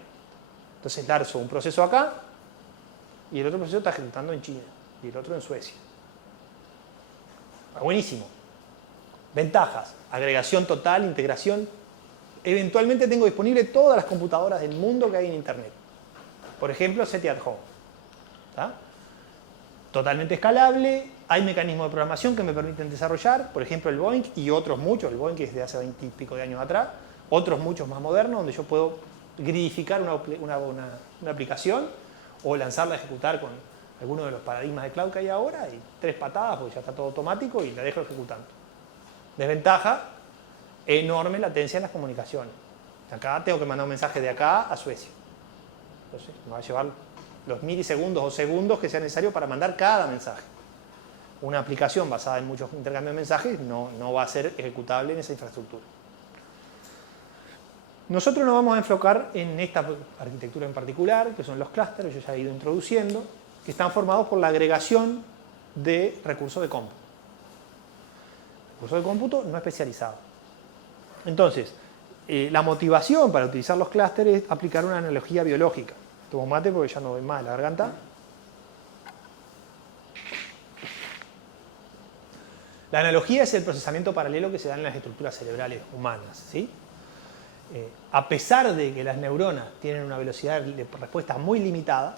Entonces lanzo un proceso acá y el otro proceso está ejecutando en China y el otro en Suecia. Buenísimo. Ventajas: agregación total, integración. Eventualmente tengo disponible todas las computadoras del mundo que hay en Internet. Por ejemplo, SETI at Home. ¿Tá? Totalmente escalable, hay mecanismos de programación que me permiten desarrollar, por ejemplo el Boeing y otros muchos, el Boeing que es de hace 20 y pico de años atrás, otros muchos más modernos, donde yo puedo gridificar una aplicación o lanzarla a ejecutar con alguno de los paradigmas de cloud que hay ahora, y 3 patadas, porque ya está todo automático y la dejo ejecutando. Desventaja: enorme latencia en las comunicaciones. Acá tengo que mandar un mensaje de acá a Suecia. Entonces me va a llevar los milisegundos o segundos que sea necesario para mandar cada mensaje. Una aplicación basada en muchos intercambios de mensajes no va a ser ejecutable en esa infraestructura. Nosotros nos vamos a enfocar en esta arquitectura en particular, que son los clústeres, yo ya he ido introduciendo, que están formados por la agregación de recursos de cómputo. Recursos de cómputo no especializados. Entonces, la motivación para utilizar los clústeres es aplicar una analogía biológica. Tomo mate porque ya no doy más la garganta. La analogía es el procesamiento paralelo que se da en las estructuras cerebrales humanas, ¿sí? A pesar de que las neuronas tienen una velocidad de respuesta muy limitada,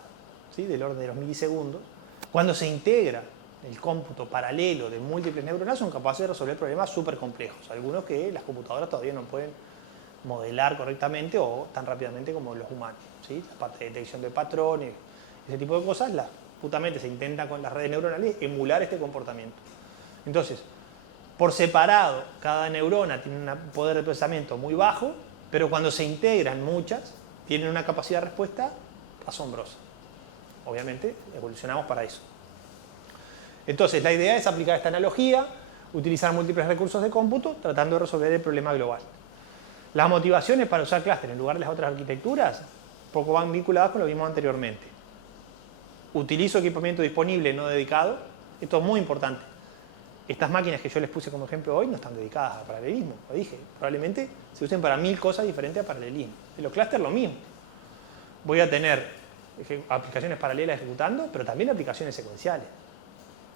¿sí? Del orden de los milisegundos, cuando se integra el cómputo paralelo de múltiples neuronas son capaces de resolver problemas súper complejos, algunos que las computadoras todavía no pueden modelar correctamente o tan rápidamente como los humanos, ¿sí? La parte de detección de patrones, ese tipo de cosas, justamente se intenta con las redes neuronales emular este comportamiento. Entonces, por separado, cada neurona tiene un poder de procesamiento muy bajo, pero cuando se integran muchas, tienen una capacidad de respuesta asombrosa. Obviamente, evolucionamos para eso. Entonces, la idea es aplicar esta analogía, utilizar múltiples recursos de cómputo, tratando de resolver el problema global. Las motivaciones para usar clúster en lugar de las otras arquitecturas poco van vinculadas con lo que vimos anteriormente. Utilizo equipamiento disponible no dedicado. Esto es muy importante. Estas máquinas que yo les puse como ejemplo hoy no están dedicadas a paralelismo. Lo dije, probablemente se usen para 1000 cosas diferentes a paralelismo. En los clústeres lo mismo. Voy a tener aplicaciones paralelas ejecutando, pero también aplicaciones secuenciales.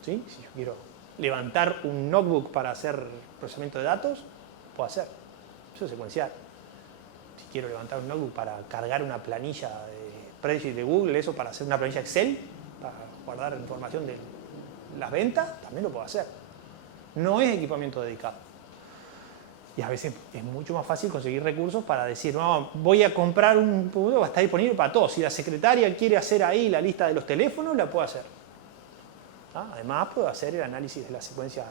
¿Sí? Si yo quiero levantar un notebook para hacer procesamiento de datos, puedo hacer. Eso es secuencial. Si quiero levantar un notebook para cargar una planilla de spreadsheet de Google, eso para hacer una planilla Excel, para guardar información de las ventas, también lo puedo hacer. No es equipamiento dedicado. Y a veces es mucho más fácil conseguir recursos para decir, no, voy a comprar un producto, va a estar disponible para todos. Si la secretaria quiere hacer ahí la lista de los teléfonos, la puede hacer. Además, puedo hacer el análisis de las secuencias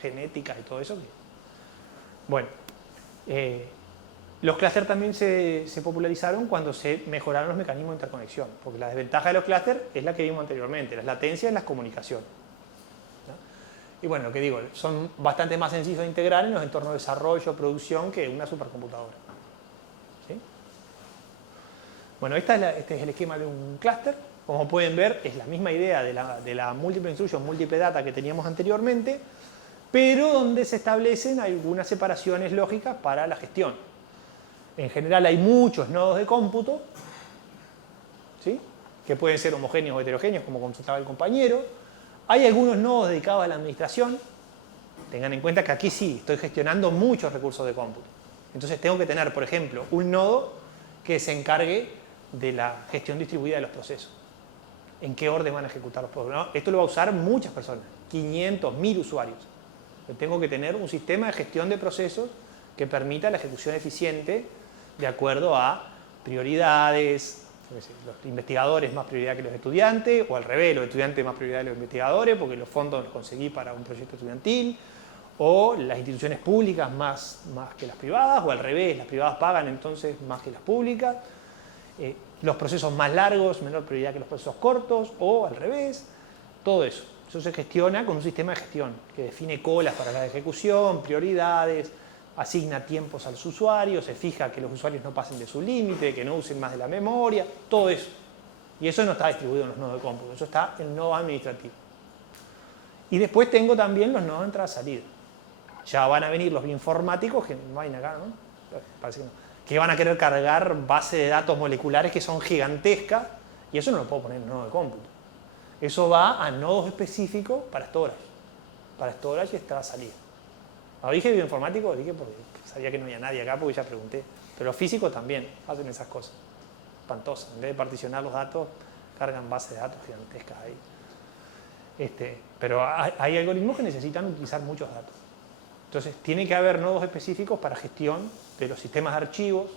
genéticas y todo eso. Bueno, Los clústeres también se popularizaron cuando se mejoraron los mecanismos de interconexión, porque la desventaja de los clústeres es la que vimos anteriormente, las latencias en las comunicaciones. ¿No? Y bueno, lo que digo, son bastante más sencillos de integrar en los entornos de desarrollo, producción, que una supercomputadora. ¿Sí? Bueno, este es el esquema de un clúster. Como pueden ver, es la misma idea de la múltiple instruction, múltiple data que teníamos anteriormente, pero donde se establecen algunas separaciones lógicas para la gestión. En general hay muchos nodos de cómputo, ¿sí? Que pueden ser homogéneos o heterogéneos, como consultaba el compañero. Hay algunos nodos dedicados a la administración. Tengan en cuenta que aquí sí, estoy gestionando muchos recursos de cómputo. Entonces tengo que tener, por ejemplo, un nodo que se encargue de la gestión distribuida de los procesos. En qué orden van a ejecutar los programas. Esto lo va a usar muchas personas, 500, 1000 usuarios. Yo tengo que tener un sistema de gestión de procesos que permita la ejecución eficiente de acuerdo a prioridades, los investigadores más prioridad que los estudiantes, o al revés, los estudiantes más prioridad que los investigadores, porque los fondos los conseguí para un proyecto estudiantil, o las instituciones públicas más que las privadas, o al revés, las privadas pagan entonces más que las públicas, los procesos más largos, menor prioridad que los procesos cortos, o al revés, todo eso. Eso se gestiona con un sistema de gestión que define colas para la ejecución, prioridades, asigna tiempos a los usuarios, se fija que los usuarios no pasen de su límite, que no usen más de la memoria, todo eso. Y eso no está distribuido en los nodos de cómputo, eso está en el nodo administrativo. Y después tengo también los nodos de entrada-salida. Ya van a venir los bioinformáticos, que no vayan acá, ¿no? Parece que no. Que van a querer cargar bases de datos moleculares que son gigantescas, y eso no lo puedo poner en un nodo de cómputo. Eso va a nodos específicos para storage. Para storage y entrada-salida. Cuando dije bioinformático, dije porque sabía que no había nadie acá, porque ya pregunté. Pero los físicos también hacen esas cosas. Espantosas. En vez de particionar los datos, cargan bases de datos gigantescas ahí. Pero hay algoritmos que necesitan utilizar muchos datos. Entonces, tiene que haber nodos específicos para gestión de los sistemas de archivos,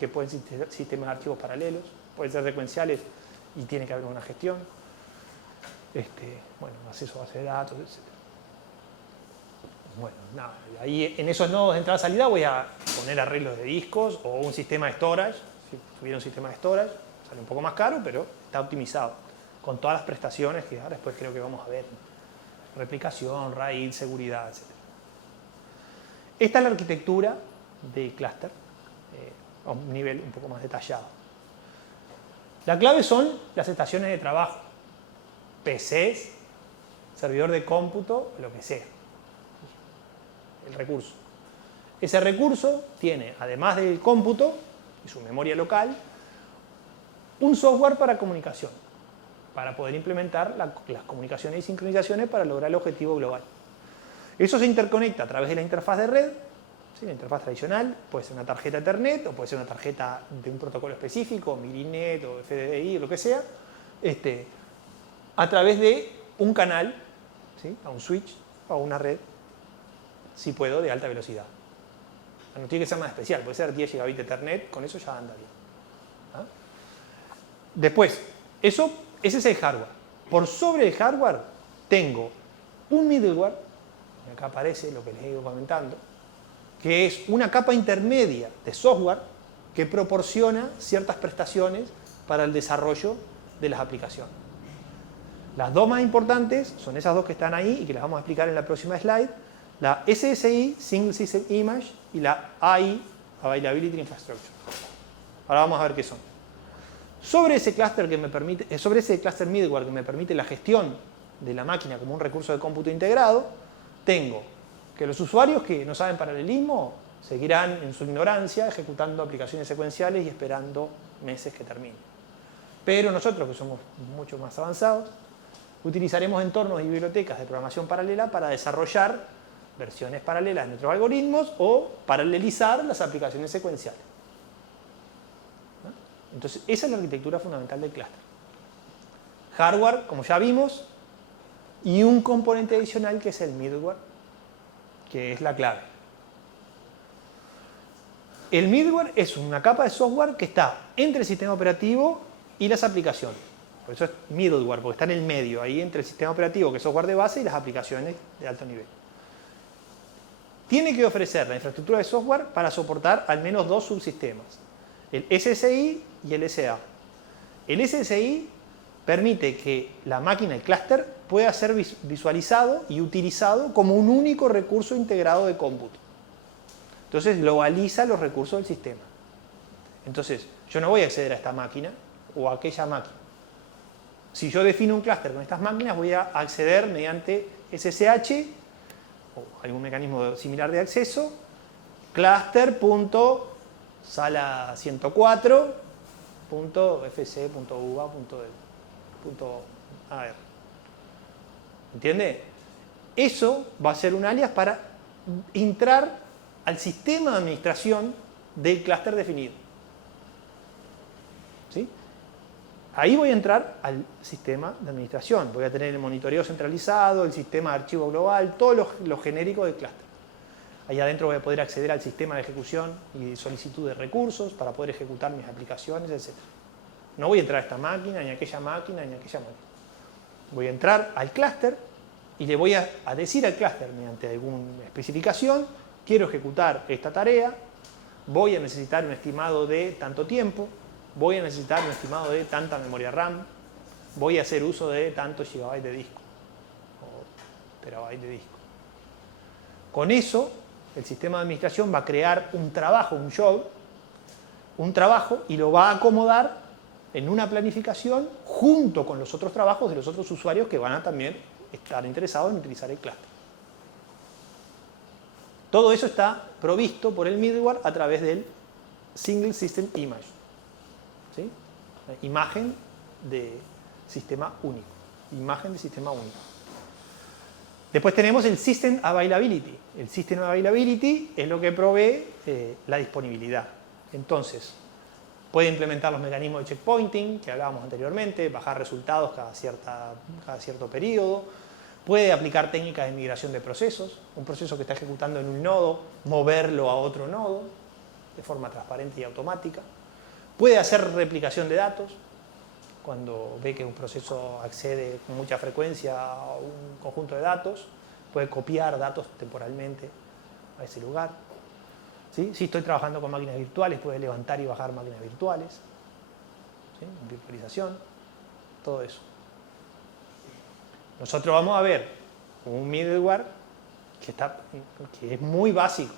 que pueden ser sistemas de archivos paralelos, pueden ser secuenciales y tiene que haber una gestión. Bueno, acceso a base de datos, etc. Bueno, nada, ahí en esos nodos de entrada-salida voy a poner arreglos de discos o un sistema de storage. Si tuviera un sistema de storage, sale un poco más caro, pero está optimizado con todas las prestaciones que ahora después creo que vamos a ver. Replicación, RAID, seguridad, etc. Esta es la arquitectura de clúster a un nivel un poco más detallado. La clave son las estaciones de trabajo, PCs, servidor de cómputo, lo que sea. El recurso. Ese recurso tiene, además del cómputo y su memoria local, un software para comunicación, para poder implementar las comunicaciones y sincronizaciones para lograr el objetivo global. Eso se interconecta a través de la interfaz de red, ¿sí? La interfaz tradicional, puede ser una tarjeta Ethernet o puede ser una tarjeta de un protocolo específico, MIRINET o FDDI o lo que sea, a través de un canal, ¿sí? A un switch o a una red, si puedo, de alta velocidad. No tiene que ser más especial, puede ser 10 gigabits de Ethernet, con eso ya anda bien. ¿Ah? Después, ese es el hardware. Por sobre el hardware tengo un middleware, y acá aparece lo que les he ido comentando, que es una capa intermedia de software que proporciona ciertas prestaciones para el desarrollo de las aplicaciones. Las dos más importantes son esas dos que están ahí y que las vamos a explicar en la próxima slide. La SSI, Single System Image, y la AI, Availability Infrastructure. Ahora vamos a ver qué son. Sobre ese clúster middleware que me permite la gestión de la máquina como un recurso de cómputo integrado, tengo que los usuarios que no saben paralelismo seguirán en su ignorancia ejecutando aplicaciones secuenciales y esperando meses que terminen. Pero nosotros, que somos mucho más avanzados, utilizaremos entornos y bibliotecas de programación paralela para desarrollar versiones paralelas de nuestros algoritmos o paralelizar las aplicaciones secuenciales. ¿No? Entonces, esa es la arquitectura fundamental del clúster. Hardware, como ya vimos, y un componente adicional que es el middleware, que es la clave. El middleware es una capa de software que está entre el sistema operativo y las aplicaciones. Por eso es middleware, porque está en el medio, ahí entre el sistema operativo, que es software de base, y las aplicaciones de alto nivel. tiene que ofrecer la infraestructura de software para soportar al menos 2 subsistemas, el SSI y el SA. El SSI permite que la máquina, el clúster, pueda ser visualizado y utilizado como un único recurso integrado de cómputo. Entonces globaliza los recursos del sistema. Entonces, yo no voy a acceder a esta máquina o a aquella máquina. Si yo defino un clúster con estas máquinas, voy a acceder mediante SSH o algún mecanismo similar de acceso, cluster.sala104.fc.uva.ar. ¿Entiende? Eso va a ser un alias para entrar al sistema de administración del clúster definido. ¿Sí? Ahí voy a entrar al sistema de administración. Voy a tener el monitoreo centralizado, el sistema de archivo global, todo lo genérico del clúster. Ahí adentro voy a poder acceder al sistema de ejecución y solicitud de recursos para poder ejecutar mis aplicaciones, etc. No voy a entrar a esta máquina, ni a aquella máquina, ni a aquella máquina. Voy a entrar al clúster y le voy a decir al clúster, mediante alguna especificación, quiero ejecutar esta tarea, voy a necesitar un estimado de tanto tiempo, voy a necesitar un estimado de tanta memoria RAM, voy a hacer uso de tantos gigabytes de disco o terabytes de disco. Con eso, el sistema de administración va a crear un trabajo, un job, un trabajo y lo va a acomodar en una planificación junto con los otros trabajos de los otros usuarios que van a también estar interesados en utilizar el clúster. Todo eso está provisto por el middleware a través del Single System Image. ¿Sí? Imagen de sistema único. Imagen de sistema único. Después tenemos el System Availability. El System Availability es lo que provee la disponibilidad. Entonces, puede implementar los mecanismos de checkpointing que hablábamos anteriormente, bajar resultados cada cierto periodo. Puede aplicar técnicas de migración de procesos. Un proceso que está ejecutando en un nodo, moverlo a otro nodo de forma transparente y automática. Puede hacer replicación de datos. Cuando ve que un proceso accede con mucha frecuencia a un conjunto de datos, puede copiar datos temporalmente a ese lugar. ¿Sí? Si estoy trabajando con máquinas virtuales, puede levantar y bajar máquinas virtuales. ¿Sí? Virtualización, todo eso. Nosotros vamos a ver un middleware que es muy básico.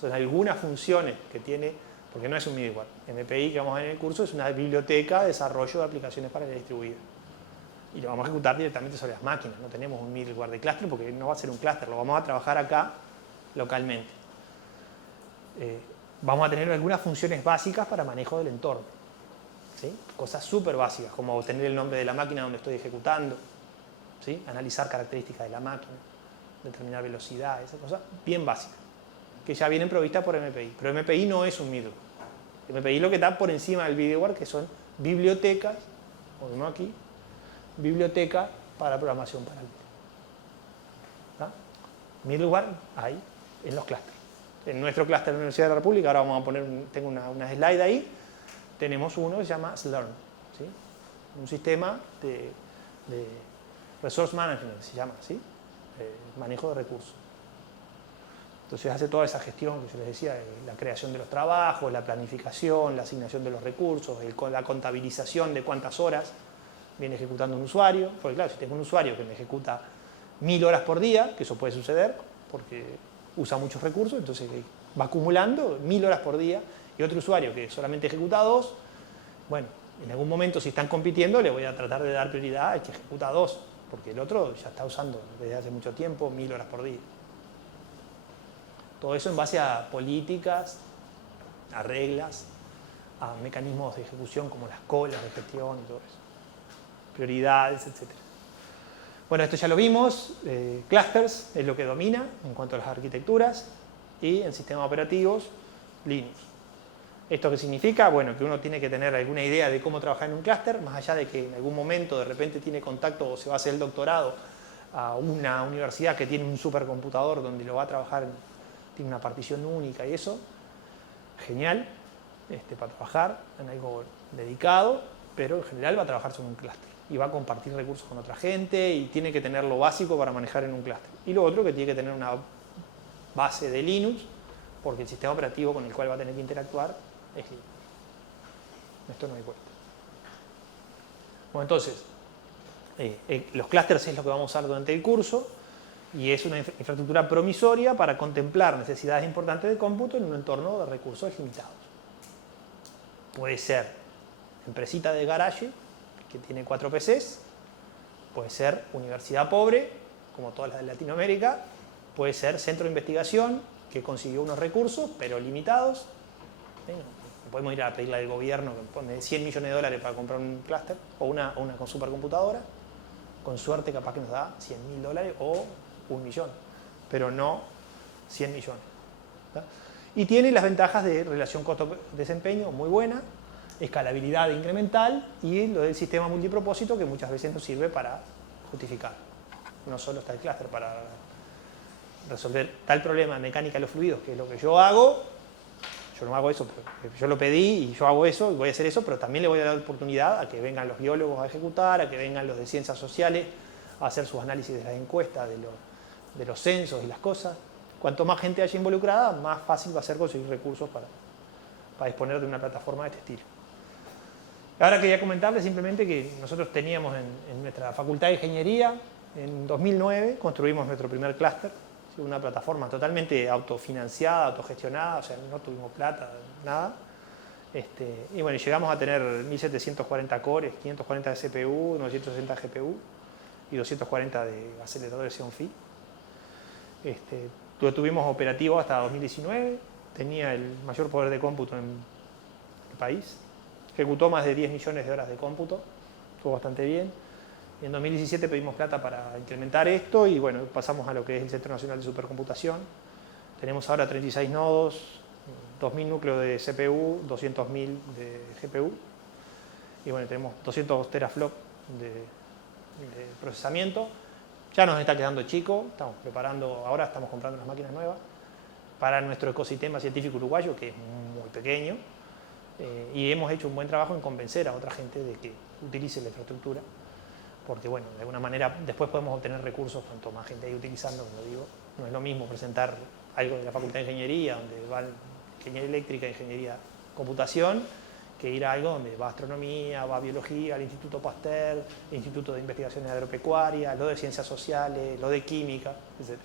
Son algunas funciones que tiene, porque no es un middleware. MPI que vamos a ver en el curso es una biblioteca de desarrollo de aplicaciones para la distribuida. Y lo vamos a ejecutar directamente sobre las máquinas. No tenemos un middleware de clúster porque no va a ser un clúster, lo vamos a trabajar acá localmente. Vamos a tener algunas funciones básicas para manejo del entorno. ¿Sí? Cosas súper básicas, como obtener el nombre de la máquina donde estoy ejecutando, ¿sí? Analizar características de la máquina, determinar velocidad, esas cosas bien básicas, que ya vienen provistas por MPI. Pero MPI no es un middleware. MPI lo que está por encima del middleware, que son bibliotecas, o no aquí, bibliotecas para programación paralela. Middleware hay en los clústeres. En nuestro clúster de la Universidad de la República, ahora vamos a poner, tengo una slide ahí, tenemos uno que se llama Slurm, ¿sí? Un sistema de resource management, se llama, ¿sí? Manejo de recursos. Entonces hace toda esa gestión que yo les decía, la creación de los trabajos, la planificación, la asignación de los recursos, la contabilización de cuántas horas viene ejecutando un usuario. Porque claro, si tengo un usuario que me ejecuta 1000 horas por día, que eso puede suceder porque usa muchos recursos, entonces va acumulando 1000 horas por día, y otro usuario que solamente ejecuta 2, bueno, en algún momento si están compitiendo le voy a tratar de dar prioridad al que ejecuta 2, porque el otro ya está usando desde hace mucho tiempo 1000 horas por día. Todo eso en base a políticas, a reglas, a mecanismos de ejecución como las colas de gestión y todo eso. Prioridades, etc. Bueno, esto ya lo vimos. Clusters es lo que domina en cuanto a las arquitecturas, y en sistemas operativos, Linux. ¿Esto qué significa? Bueno, que uno tiene que tener alguna idea de cómo trabajar en un clúster, más allá de que en algún momento de repente tiene contacto o se va a hacer el doctorado a una universidad que tiene un supercomputador donde lo va a trabajar, tiene una partición única y eso, genial, para trabajar en algo dedicado, pero en general va a trabajar sobre un clúster y va a compartir recursos con otra gente y tiene que tener lo básico para manejar en un clúster. Y lo otro que tiene que tener una base de Linux, porque el sistema operativo con el cual va a tener que interactuar es Linux. Esto no hay vuelta. Bueno, entonces, los clústeres es lo que vamos a usar durante el curso y es una infraestructura promisoria para contemplar necesidades importantes de cómputo en un entorno de recursos limitados. Puede ser empresita de garage que tiene 4 PCs, puede ser universidad pobre, como todas las de Latinoamérica, puede ser centro de investigación que consiguió unos recursos, pero limitados. No podemos ir a pedirle al gobierno que pone $100 millones para comprar un clúster o una supercomputadora. Con suerte capaz que nos da $100.000 o 1 millón, pero no 100 millones. ¿Tá? Y tiene las ventajas de relación costo-desempeño muy buena, escalabilidad incremental y lo del sistema multipropósito que muchas veces nos sirve para justificar. No solo está el clúster para resolver tal problema de mecánica de los fluidos, que es lo que yo hago. Yo no hago eso, pero yo lo pedí y yo hago eso y voy a hacer eso, pero también le voy a dar oportunidad a que vengan los biólogos a ejecutar, a que vengan los de ciencias sociales a hacer sus análisis de las encuestas, de los censos y las cosas. Cuanto más gente haya involucrada, más fácil va a ser conseguir recursos para disponer de una plataforma de este estilo. Ahora quería comentarles simplemente que nosotros teníamos en nuestra Facultad de Ingeniería, en 2009, construimos nuestro primer clúster, una plataforma totalmente autofinanciada, autogestionada, o sea, no tuvimos plata, nada. Y bueno, llegamos a tener 1740 cores, 540 de CPU, 960 de GPU y 240 de aceleradores Xeon-Phi. Lo tuvimos operativo hasta 2019, tenía el mayor poder de cómputo en el país, ejecutó más de 10 millones de horas de cómputo, estuvo bastante bien. En 2017 pedimos plata para implementar esto y bueno, pasamos a lo que es el Centro Nacional de Supercomputación. Tenemos ahora 36 nodos, 2.000 núcleos de CPU, 200.000 de GPU y bueno, tenemos 200 teraflops de procesamiento. Ya nos está quedando chico, estamos preparando, ahora estamos comprando unas máquinas nuevas para nuestro ecosistema científico uruguayo, que es muy pequeño, y hemos hecho un buen trabajo en convencer a otra gente de que utilice la infraestructura. Porque bueno, de alguna manera después podemos obtener recursos cuanto más gente hay utilizando, como digo. No es lo mismo presentar algo de la Facultad de Ingeniería, donde va Ingeniería Eléctrica, Ingeniería Computación, que ir a algo donde va Astronomía, va Biología, el Instituto Pasteur, el Instituto de Investigaciones Agropecuarias, lo de Ciencias Sociales, lo de Química, etc.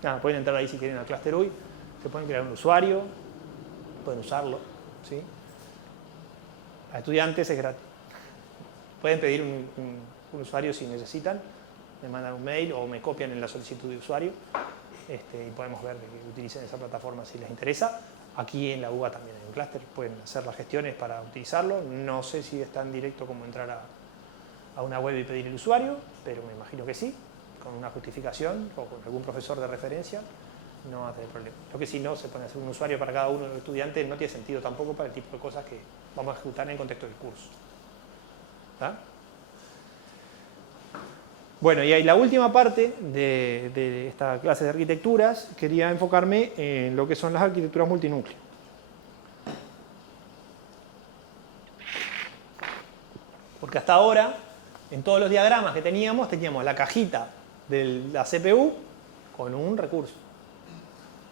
Nada, pueden entrar ahí si quieren al Cluster UI, se pueden crear un usuario, pueden usarlo, ¿sí? A estudiantes es gratis. Pueden pedir un usuario si necesitan, me mandan un mail o me copian en la solicitud de usuario y podemos ver que utilicen esa plataforma si les interesa. Aquí en la UBA también hay un clúster, pueden hacer las gestiones para utilizarlo. No sé si es tan directo como entrar a una web y pedir el usuario, pero me imagino que sí, con una justificación o con algún profesor de referencia, no va a tener problema. Lo que sí no, se puede hacer un usuario para cada uno de los estudiantes, no tiene sentido tampoco para el tipo de cosas que vamos a ejecutar en el contexto del curso. ¿Ah? Bueno, y ahí la última parte de esta clase de arquitecturas, quería enfocarme en lo que son las arquitecturas multinúcleo. Porque hasta ahora, en todos los diagramas que teníamos la cajita de la CPU con un recurso.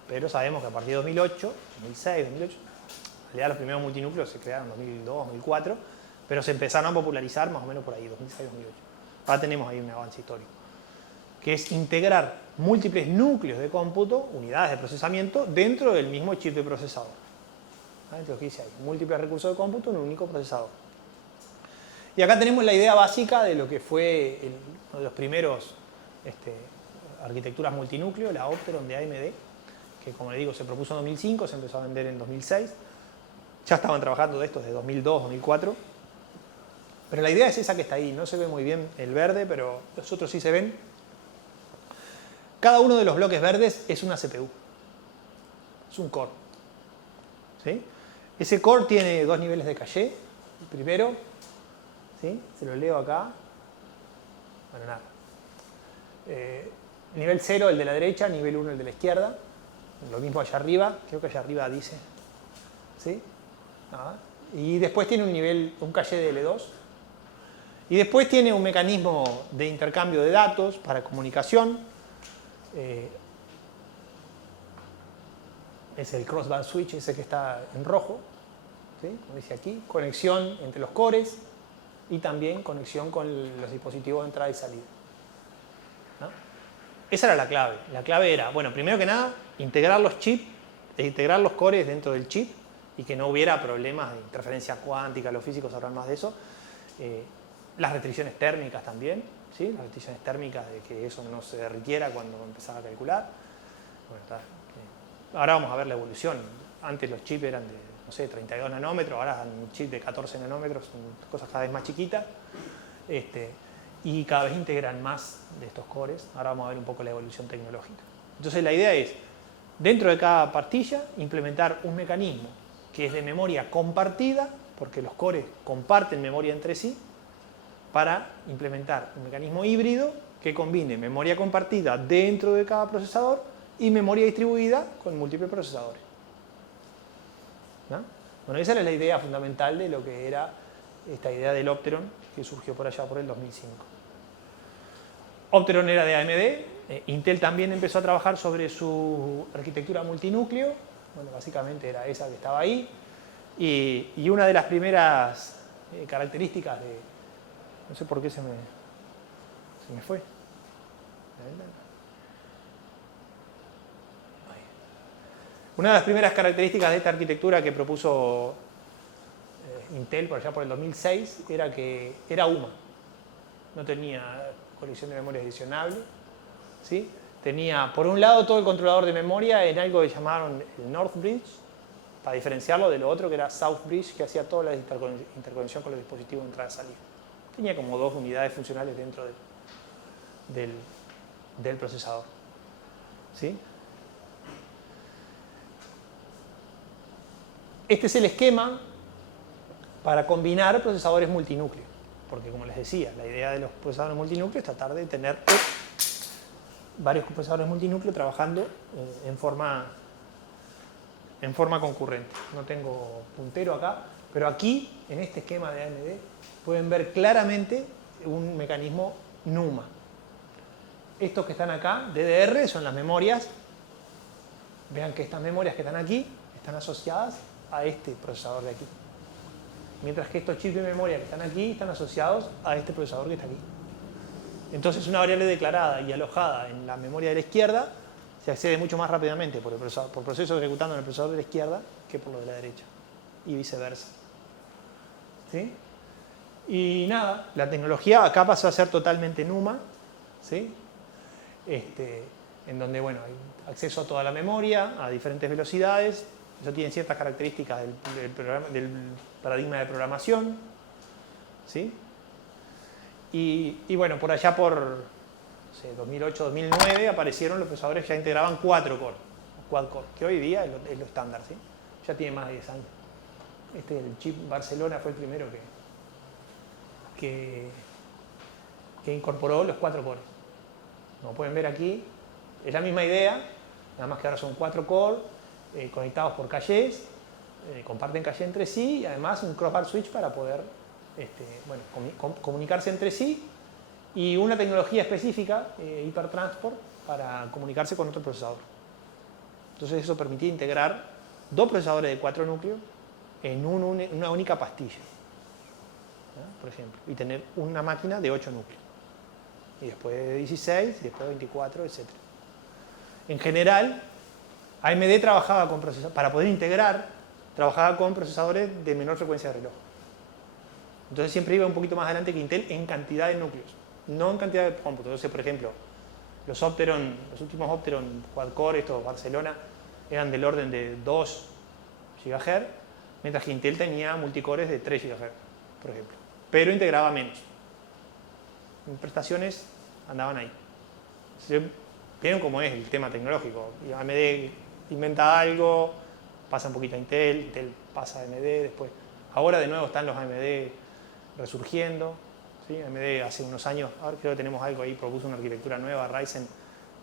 Pero sabemos que a partir de 2008, 2006, 2008, en realidad los primeros multinúcleos se crearon en 2002, 2004, pero se empezaron a popularizar más o menos por ahí, 2006, 2008. Ahora tenemos ahí un avance histórico, que es integrar múltiples núcleos de cómputo, unidades de procesamiento, dentro del mismo chip de procesador. Entonces, ¿qué dice ahí? Múltiples recursos de cómputo en un único procesador. Y acá tenemos la idea básica de lo que fue uno de los primeros arquitecturas multinúcleo, la Opteron de AMD, que como le digo se propuso en 2005, se empezó a vender en 2006. Ya estaban trabajando de esto desde 2002, 2004. Pero la idea es esa que está ahí. No se ve muy bien el verde, pero los otros sí se ven. Cada uno de los bloques verdes es una CPU. Es un core. ¿Sí? Ese core tiene 2 niveles de caché. El primero, ¿sí? Se lo leo acá. Bueno, nada. Nivel 0 el de la derecha, nivel 1 el de la izquierda. Lo mismo allá arriba. Creo que allá arriba dice. ¿Sí? Nada. Y después tiene un caché de L2. Y después tiene un mecanismo de intercambio de datos para comunicación. es el crossbar switch, ese que está en rojo, ¿sí? Como dice aquí, conexión entre los cores y también conexión con los dispositivos de entrada y salida, ¿no? Esa era la clave. La clave era, bueno, primero que nada, integrar los chips, integrar los cores dentro del chip y que no hubiera problemas de interferencia cuántica, los físicos sabrán más de eso. Las restricciones térmicas también, ¿sí? Las restricciones térmicas de que eso no se derritiera cuando empezaba a calcular. Bueno, ahora vamos a ver la evolución. Antes los chips eran de, no sé, 32 nanómetros, ahora son un chip de 14 nanómetros, son cosas cada vez más chiquitas. Y cada vez integran más de estos cores. Ahora vamos a ver un poco la evolución tecnológica. Entonces la idea es, dentro de cada pastilla, implementar un mecanismo que es de memoria compartida, porque los cores comparten memoria entre sí, para implementar un mecanismo híbrido que combine memoria compartida dentro de cada procesador y memoria distribuida con múltiples procesadores, ¿no? Bueno, esa era la idea fundamental de lo que era esta idea del Opteron, que surgió por allá por el 2005. Opteron era de AMD, Intel también empezó a trabajar sobre su arquitectura multinúcleo, bueno, básicamente era esa que estaba ahí, y una de las primeras características de... No sé por qué se me fue. Una de las primeras características de esta arquitectura que propuso Intel por allá por el 2006 era que era UMA. No tenía colección de memoria adicionable, ¿sí? Tenía, por un lado, todo el controlador de memoria en algo que llamaron el North Bridge, para diferenciarlo de lo otro que era South Bridge, que hacía toda la interconexión con los dispositivos de entrada y salida. Tenía como 2 unidades funcionales dentro del procesador, ¿sí? Este es el esquema para combinar procesadores multinúcleos, porque como les decía, la idea de los procesadores multinúcleos es tratar de tener varios procesadores multinúcleos trabajando en forma concurrente. No tengo puntero acá, pero aquí, en este esquema de AMD, pueden ver claramente un mecanismo NUMA. Estos que están acá, DDR, son las memorias. Vean que estas memorias que están aquí están asociadas a este procesador de aquí. Mientras que estos chips de memoria que están aquí están asociados a este procesador que está aquí. Entonces, una variable declarada y alojada en la memoria de la izquierda se accede mucho más rápidamente por procesos ejecutando en el procesador de la izquierda que por lo de la derecha. Y viceversa. ¿Sí? Y nada, la tecnología acá pasó a ser totalmente NUMA, ¿sí? En donde, bueno, hay acceso a toda la memoria, a diferentes velocidades. Eso tiene ciertas características del paradigma de programación, ¿sí? Y bueno, por allá por, no sé, 2008-2009 aparecieron los procesadores que ya integraban 4 core, quad core, que hoy día es lo estándar, ¿sí? Ya tiene más de 10 años. El chip Barcelona fue el primero que incorporó los 4 cores. Como pueden ver aquí, es la misma idea, nada más que ahora son 4 cores conectados por cachés, comparten caché entre sí y además un crossbar switch para poder comunicarse entre sí y una tecnología específica, hipertransport, para comunicarse con otro procesador. Entonces eso permitía integrar 2 procesadores de 4 núcleos en una única pastilla, ¿no? Por ejemplo, y tener una máquina de 8 núcleos, y después de 16, y después de 24, etc. En general, AMD trabajaba con procesadores, para poder integrar, trabajaba con procesadores de menor frecuencia de reloj. Entonces siempre iba un poquito más adelante que Intel en cantidad de núcleos, no en cantidad de cómputo. Entonces, por ejemplo, los últimos Opteron quad-core, estos Barcelona, eran del orden de 2 GHz, mientras que Intel tenía multicores de 3 GHz, por ejemplo. Pero integraba menos. En prestaciones andaban ahí. ¿Vieron cómo es el tema tecnológico? Y AMD inventa algo, pasa un poquito a Intel pasa a AMD, después. Ahora de nuevo están los AMD resurgiendo, ¿sí? AMD hace unos años, ahora creo que tenemos algo ahí, propuso una arquitectura nueva, Ryzen,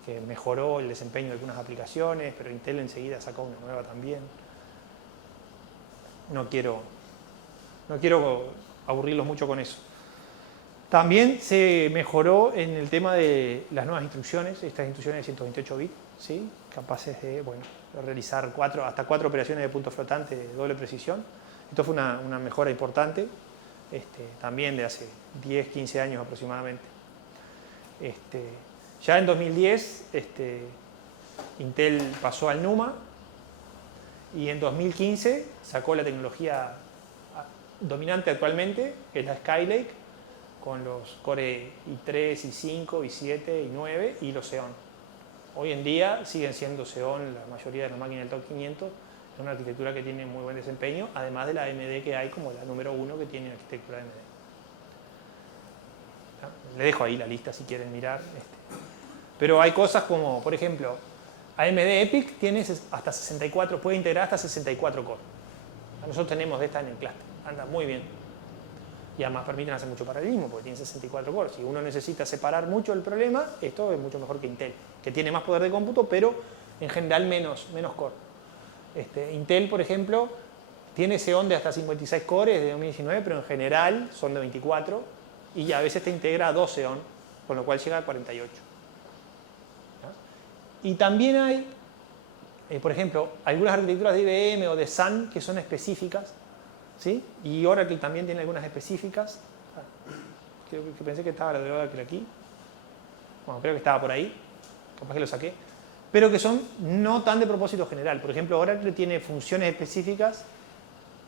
que mejoró el desempeño de algunas aplicaciones, pero Intel enseguida sacó una nueva también. No quiero aburrirlos mucho con eso. También se mejoró en el tema de las nuevas instrucciones, estas instrucciones de 128 bits, ¿sí? Capaces de, bueno, realizar hasta 4 operaciones de punto flotante de doble precisión. Esto fue una mejora importante, también de hace 10, 15 años aproximadamente. Ya en 2010 Intel pasó al NUMA y en 2015 sacó la tecnología dominante actualmente, que es la Skylake, con los Core i3, i5, i7, i9 y los Xeon. Hoy en día siguen siendo Xeon la mayoría de las máquinas del top 500, es una arquitectura que tiene muy buen desempeño, además de la AMD que hay como la número 1 que tiene la arquitectura AMD. Le dejo ahí la lista si quieren mirar. Pero hay cosas como, por ejemplo, AMD EPYC tiene hasta 64, puede integrar hasta 64 cores. Nosotros tenemos de esta en el clúster, anda muy bien. Y además permiten hacer mucho paralelismo porque tiene 64 cores. Si uno necesita separar mucho el problema, esto es mucho mejor que Intel, que tiene más poder de cómputo, pero en general menos core. Intel, por ejemplo, tiene Xeon de hasta 56 cores de 2019, pero en general son de 24 y a veces te integra 2 Xeon, con lo cual llega a 48. Y también hay, por ejemplo, algunas arquitecturas de IBM o de Sun que son específicas, ¿sí? Y Oracle también tiene algunas específicas. Creo que pensé que estaba la de Oracle aquí. Bueno, creo que estaba por ahí. Capaz que lo saqué. Pero que son no tan de propósito general. Por ejemplo, Oracle tiene funciones específicas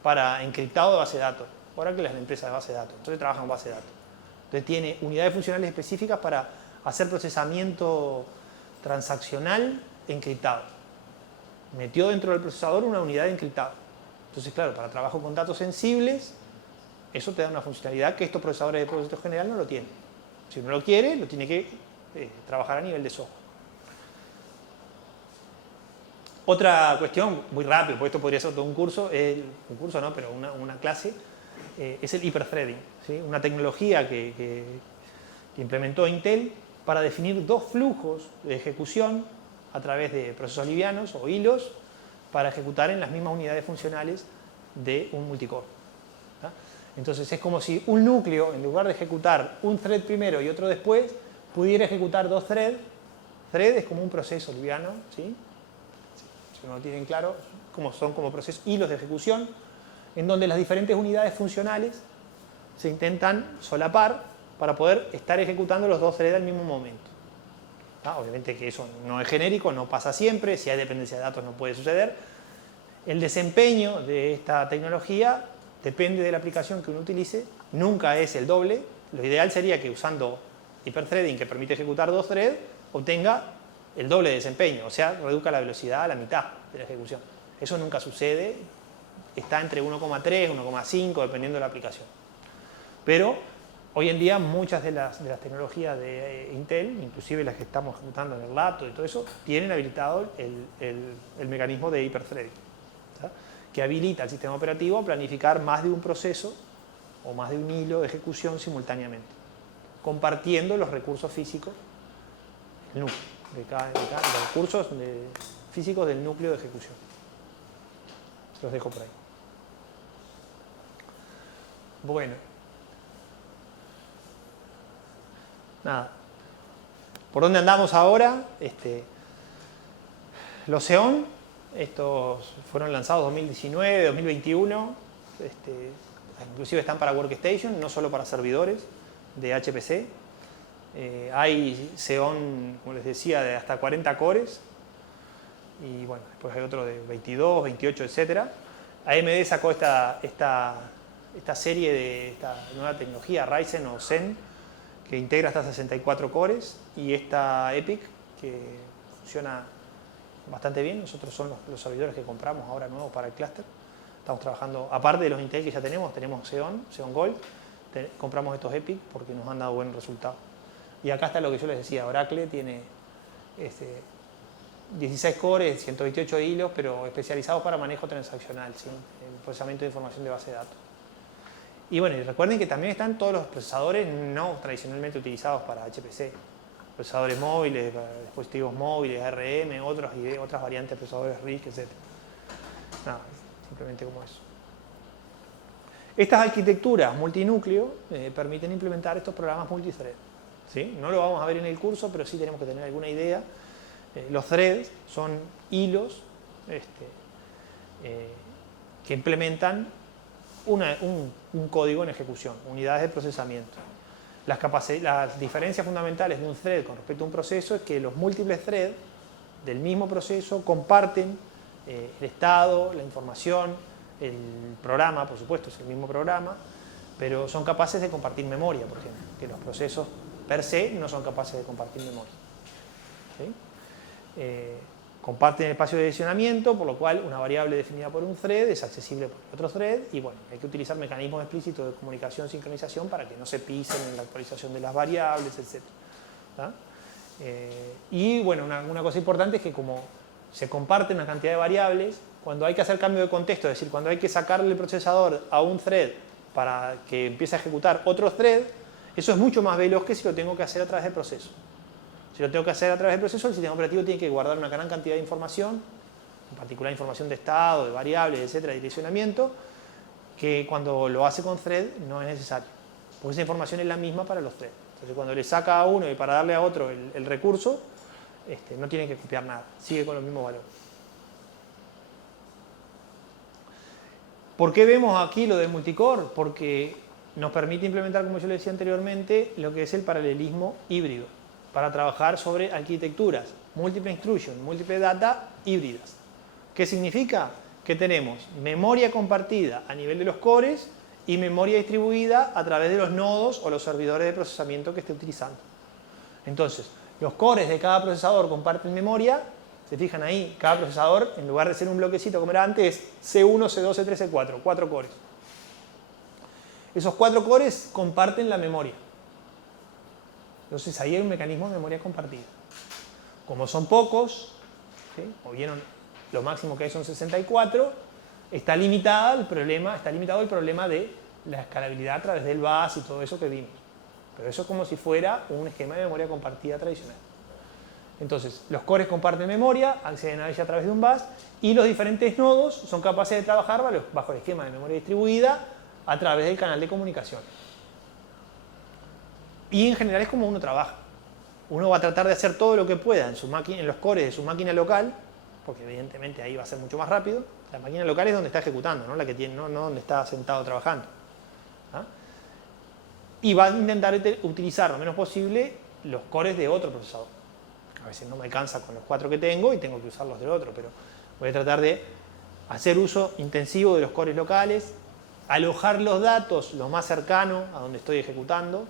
para encriptado de base de datos. Oracle es la empresa de base de datos, entonces trabaja con base de datos. Entonces tiene unidades funcionales específicas para hacer procesamiento transaccional encriptado. Metió dentro del procesador una unidad de encriptado. Entonces, claro, para trabajo con datos sensibles, eso te da una funcionalidad que estos procesadores de propósito general no lo tienen. Si uno lo quiere, lo tiene que trabajar a nivel de software. Otra cuestión, muy rápido, porque esto podría ser todo un curso, un curso no, pero una clase, es el hiperthreading, ¿sí? Una tecnología que implementó Intel para definir dos flujos de ejecución a través de procesos livianos o hilos para ejecutar en las mismas unidades funcionales de un multicore. ¿Tá? Entonces es como si un núcleo, en lugar de ejecutar un thread primero y otro después, pudiera ejecutar dos threads. Thread es como un proceso liviano, ¿sí? Si no lo tienen claro, son como procesos, hilos de ejecución, en donde las diferentes unidades funcionales se intentan solapar para poder estar ejecutando los dos threads al mismo momento. Obviamente que eso no es genérico, no pasa siempre, si hay dependencia de datos no puede suceder. El desempeño de esta tecnología depende de la aplicación que uno utilice, nunca es el doble. Lo ideal sería que usando hiperthreading, que permite ejecutar dos threads, obtenga el doble de desempeño, o sea, reduzca la velocidad a la mitad de la ejecución. Eso nunca sucede, está entre 1,3 y 1,5 dependiendo de la aplicación. Pero hoy en día muchas de las tecnologías de Intel, inclusive las que estamos ejecutando en el laptop y todo eso, tienen habilitado el mecanismo de hiperthreading, ¿sabes? Que habilita al sistema operativo a planificar más de un proceso o más de un hilo de ejecución simultáneamente, compartiendo los recursos físicos, el núcleo, los recursos físicos del núcleo de ejecución. Se los dejo por ahí. Bueno. Nada. ¿Por dónde andamos ahora? Los Xeon, estos fueron lanzados 2019, 2021, inclusive están para Workstation, no solo para servidores de HPC. Hay Xeon, como les decía, de hasta 40 cores, y bueno, después hay otro de 22, 28, etc. AMD sacó esta serie de esta nueva tecnología, Ryzen o Zen, que integra hasta 64 cores, y esta EPYC, que funciona bastante bien. Nosotros son los servidores que compramos ahora nuevos para el clúster. Estamos trabajando, aparte de los Intel que ya tenemos Xeon Gold, compramos estos EPYC porque nos han dado buen resultado. Y acá está lo que yo les decía, Oracle tiene 16 cores, 128 hilos, pero especializados para manejo transaccional, ¿sí? El procesamiento de información de base de datos. Y bueno, y recuerden que también están todos los procesadores no tradicionalmente utilizados para HPC. Procesadores móviles, para dispositivos móviles, ARM, otras variantes de procesadores RISC, etc. Nada, simplemente como eso. Estas arquitecturas multinúcleo permiten implementar estos programas multithread, ¿sí? No lo vamos a ver en el curso, pero sí tenemos que tener alguna idea. Los threads son hilos que implementan un código en ejecución, unidades de procesamiento. Las diferencias fundamentales de un thread con respecto a un proceso es que los múltiples threads del mismo proceso comparten el estado, la información, el programa, por supuesto, es el mismo programa, pero son capaces de compartir memoria, por ejemplo, que los procesos per se no son capaces de compartir memoria. ¿Sí? Comparten el espacio de direccionamiento, por lo cual una variable definida por un thread es accesible por otro thread y bueno, hay que utilizar mecanismos explícitos de comunicación y sincronización para que no se pisen en la actualización de las variables, etc. Y bueno, una cosa importante es que como se comparten una cantidad de variables, cuando hay que hacer cambio de contexto, es decir, cuando hay que sacarle el procesador a un thread para que empiece a ejecutar otro thread, eso es mucho más veloz que si lo tengo que hacer a través del proceso. Si lo tengo que hacer a través del proceso, el sistema operativo tiene que guardar una gran cantidad de información, en particular información de estado, de variables, etcétera, de direccionamiento, que cuando lo hace con thread no es necesario, porque esa información es la misma para los threads. Entonces, cuando le saca a uno y para darle a otro el recurso, no tiene que copiar nada, sigue con los mismos valores. ¿Por qué vemos aquí lo del multicore? Porque nos permite implementar, como yo le decía anteriormente, lo que es el paralelismo híbrido, para trabajar sobre arquitecturas, múltiple instruction, múltiple data híbridas. ¿Qué significa? Que tenemos memoria compartida a nivel de los cores y memoria distribuida a través de los nodos o los servidores de procesamiento que esté utilizando. Entonces, los cores de cada procesador comparten memoria. Se fijan ahí, cada procesador, en lugar de ser un bloquecito como era antes, es C1, C2, C3, C4, 4 cores. Esos 4 cores comparten la memoria. Entonces ahí hay un mecanismo de memoria compartida. Como son pocos, ¿sí? Como vieron, lo máximo que hay son 64, está limitado el problema de la escalabilidad a través del bus y todo eso que vimos. Pero eso es como si fuera un esquema de memoria compartida tradicional. Entonces, los cores comparten memoria, acceden a ella a través de un bus, y los diferentes nodos son capaces de trabajar bajo el esquema de memoria distribuida a través del canal de comunicación. Y en general es como uno trabaja. Uno va a tratar de hacer todo lo que pueda en los cores de su máquina local, porque evidentemente ahí va a ser mucho más rápido. La máquina local es donde está ejecutando, no la que tiene, no donde está sentado trabajando. Y va a intentar utilizar lo menos posible los cores de otro procesador. A veces no me alcanza con los 4 que tengo y tengo que usar los del otro, pero voy a tratar de hacer uso intensivo de los cores locales, alojar los datos lo más cercano a donde estoy ejecutando,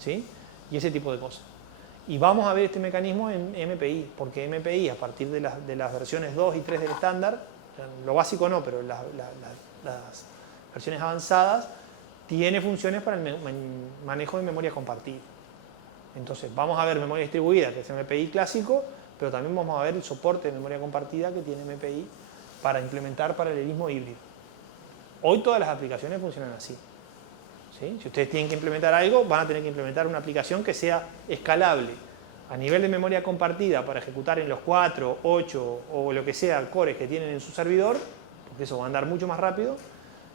¿sí? Y ese tipo de cosas. Y vamos a ver este mecanismo en MPI, porque MPI, a partir de las versiones 2 y 3 del estándar, lo básico no, pero las versiones avanzadas, tiene funciones para el manejo de memoria compartida. Entonces, vamos a ver memoria distribuida, que es MPI clásico, pero también vamos a ver el soporte de memoria compartida que tiene MPI para implementar paralelismo híbrido. Hoy todas las aplicaciones funcionan así. ¿Sí? Si ustedes tienen que implementar algo, van a tener que implementar una aplicación que sea escalable a nivel de memoria compartida para ejecutar en los 4, 8 o lo que sea cores que tienen en su servidor, porque eso va a andar mucho más rápido,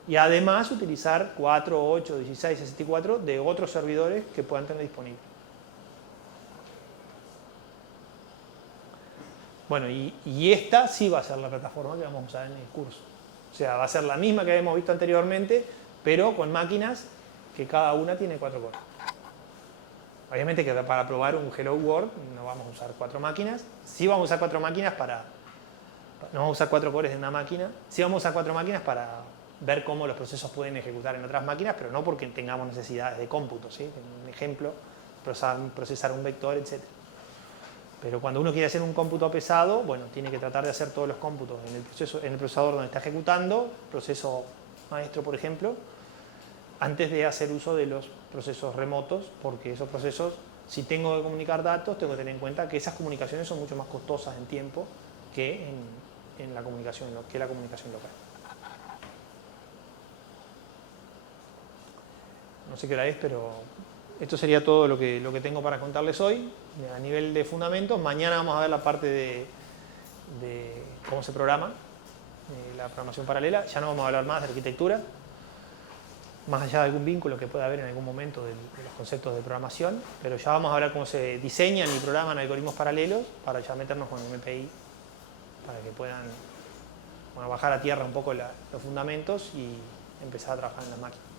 y además utilizar 4, 8, 16, 64 de otros servidores que puedan tener disponibles. Bueno, y esta sí va a ser la plataforma que vamos a usar en el curso. O sea, va a ser la misma que habíamos visto anteriormente, pero con máquinas que cada una tiene 4 cores. Obviamente que para probar un Hello World no vamos a usar 4 máquinas. Sí vamos a usar 4 máquinas no vamos a usar 4 cores de una máquina. Sí vamos a usar 4 máquinas para ver cómo los procesos pueden ejecutar en otras máquinas, pero no porque tengamos necesidades de cómputo, ¿sí? Un ejemplo, procesar un vector, etc. Pero cuando uno quiere hacer un cómputo pesado, bueno, tiene que tratar de hacer todos los cómputos en el procesador donde está ejecutando, proceso maestro, por ejemplo, antes de hacer uso de los procesos remotos, porque esos procesos, si tengo que comunicar datos, tengo que tener en cuenta que esas comunicaciones son mucho más costosas en tiempo que la comunicación local. No sé qué hora es, pero esto sería todo lo que tengo para contarles hoy. A nivel de fundamentos, mañana vamos a ver la parte de cómo se programa, la programación paralela. Ya no vamos a hablar más de arquitectura, más allá de algún vínculo que pueda haber en algún momento de los conceptos de programación, pero ya vamos a hablar cómo se diseñan y programan algoritmos paralelos para ya meternos con MPI para que puedan bajar a tierra un poco los fundamentos y empezar a trabajar en las máquinas.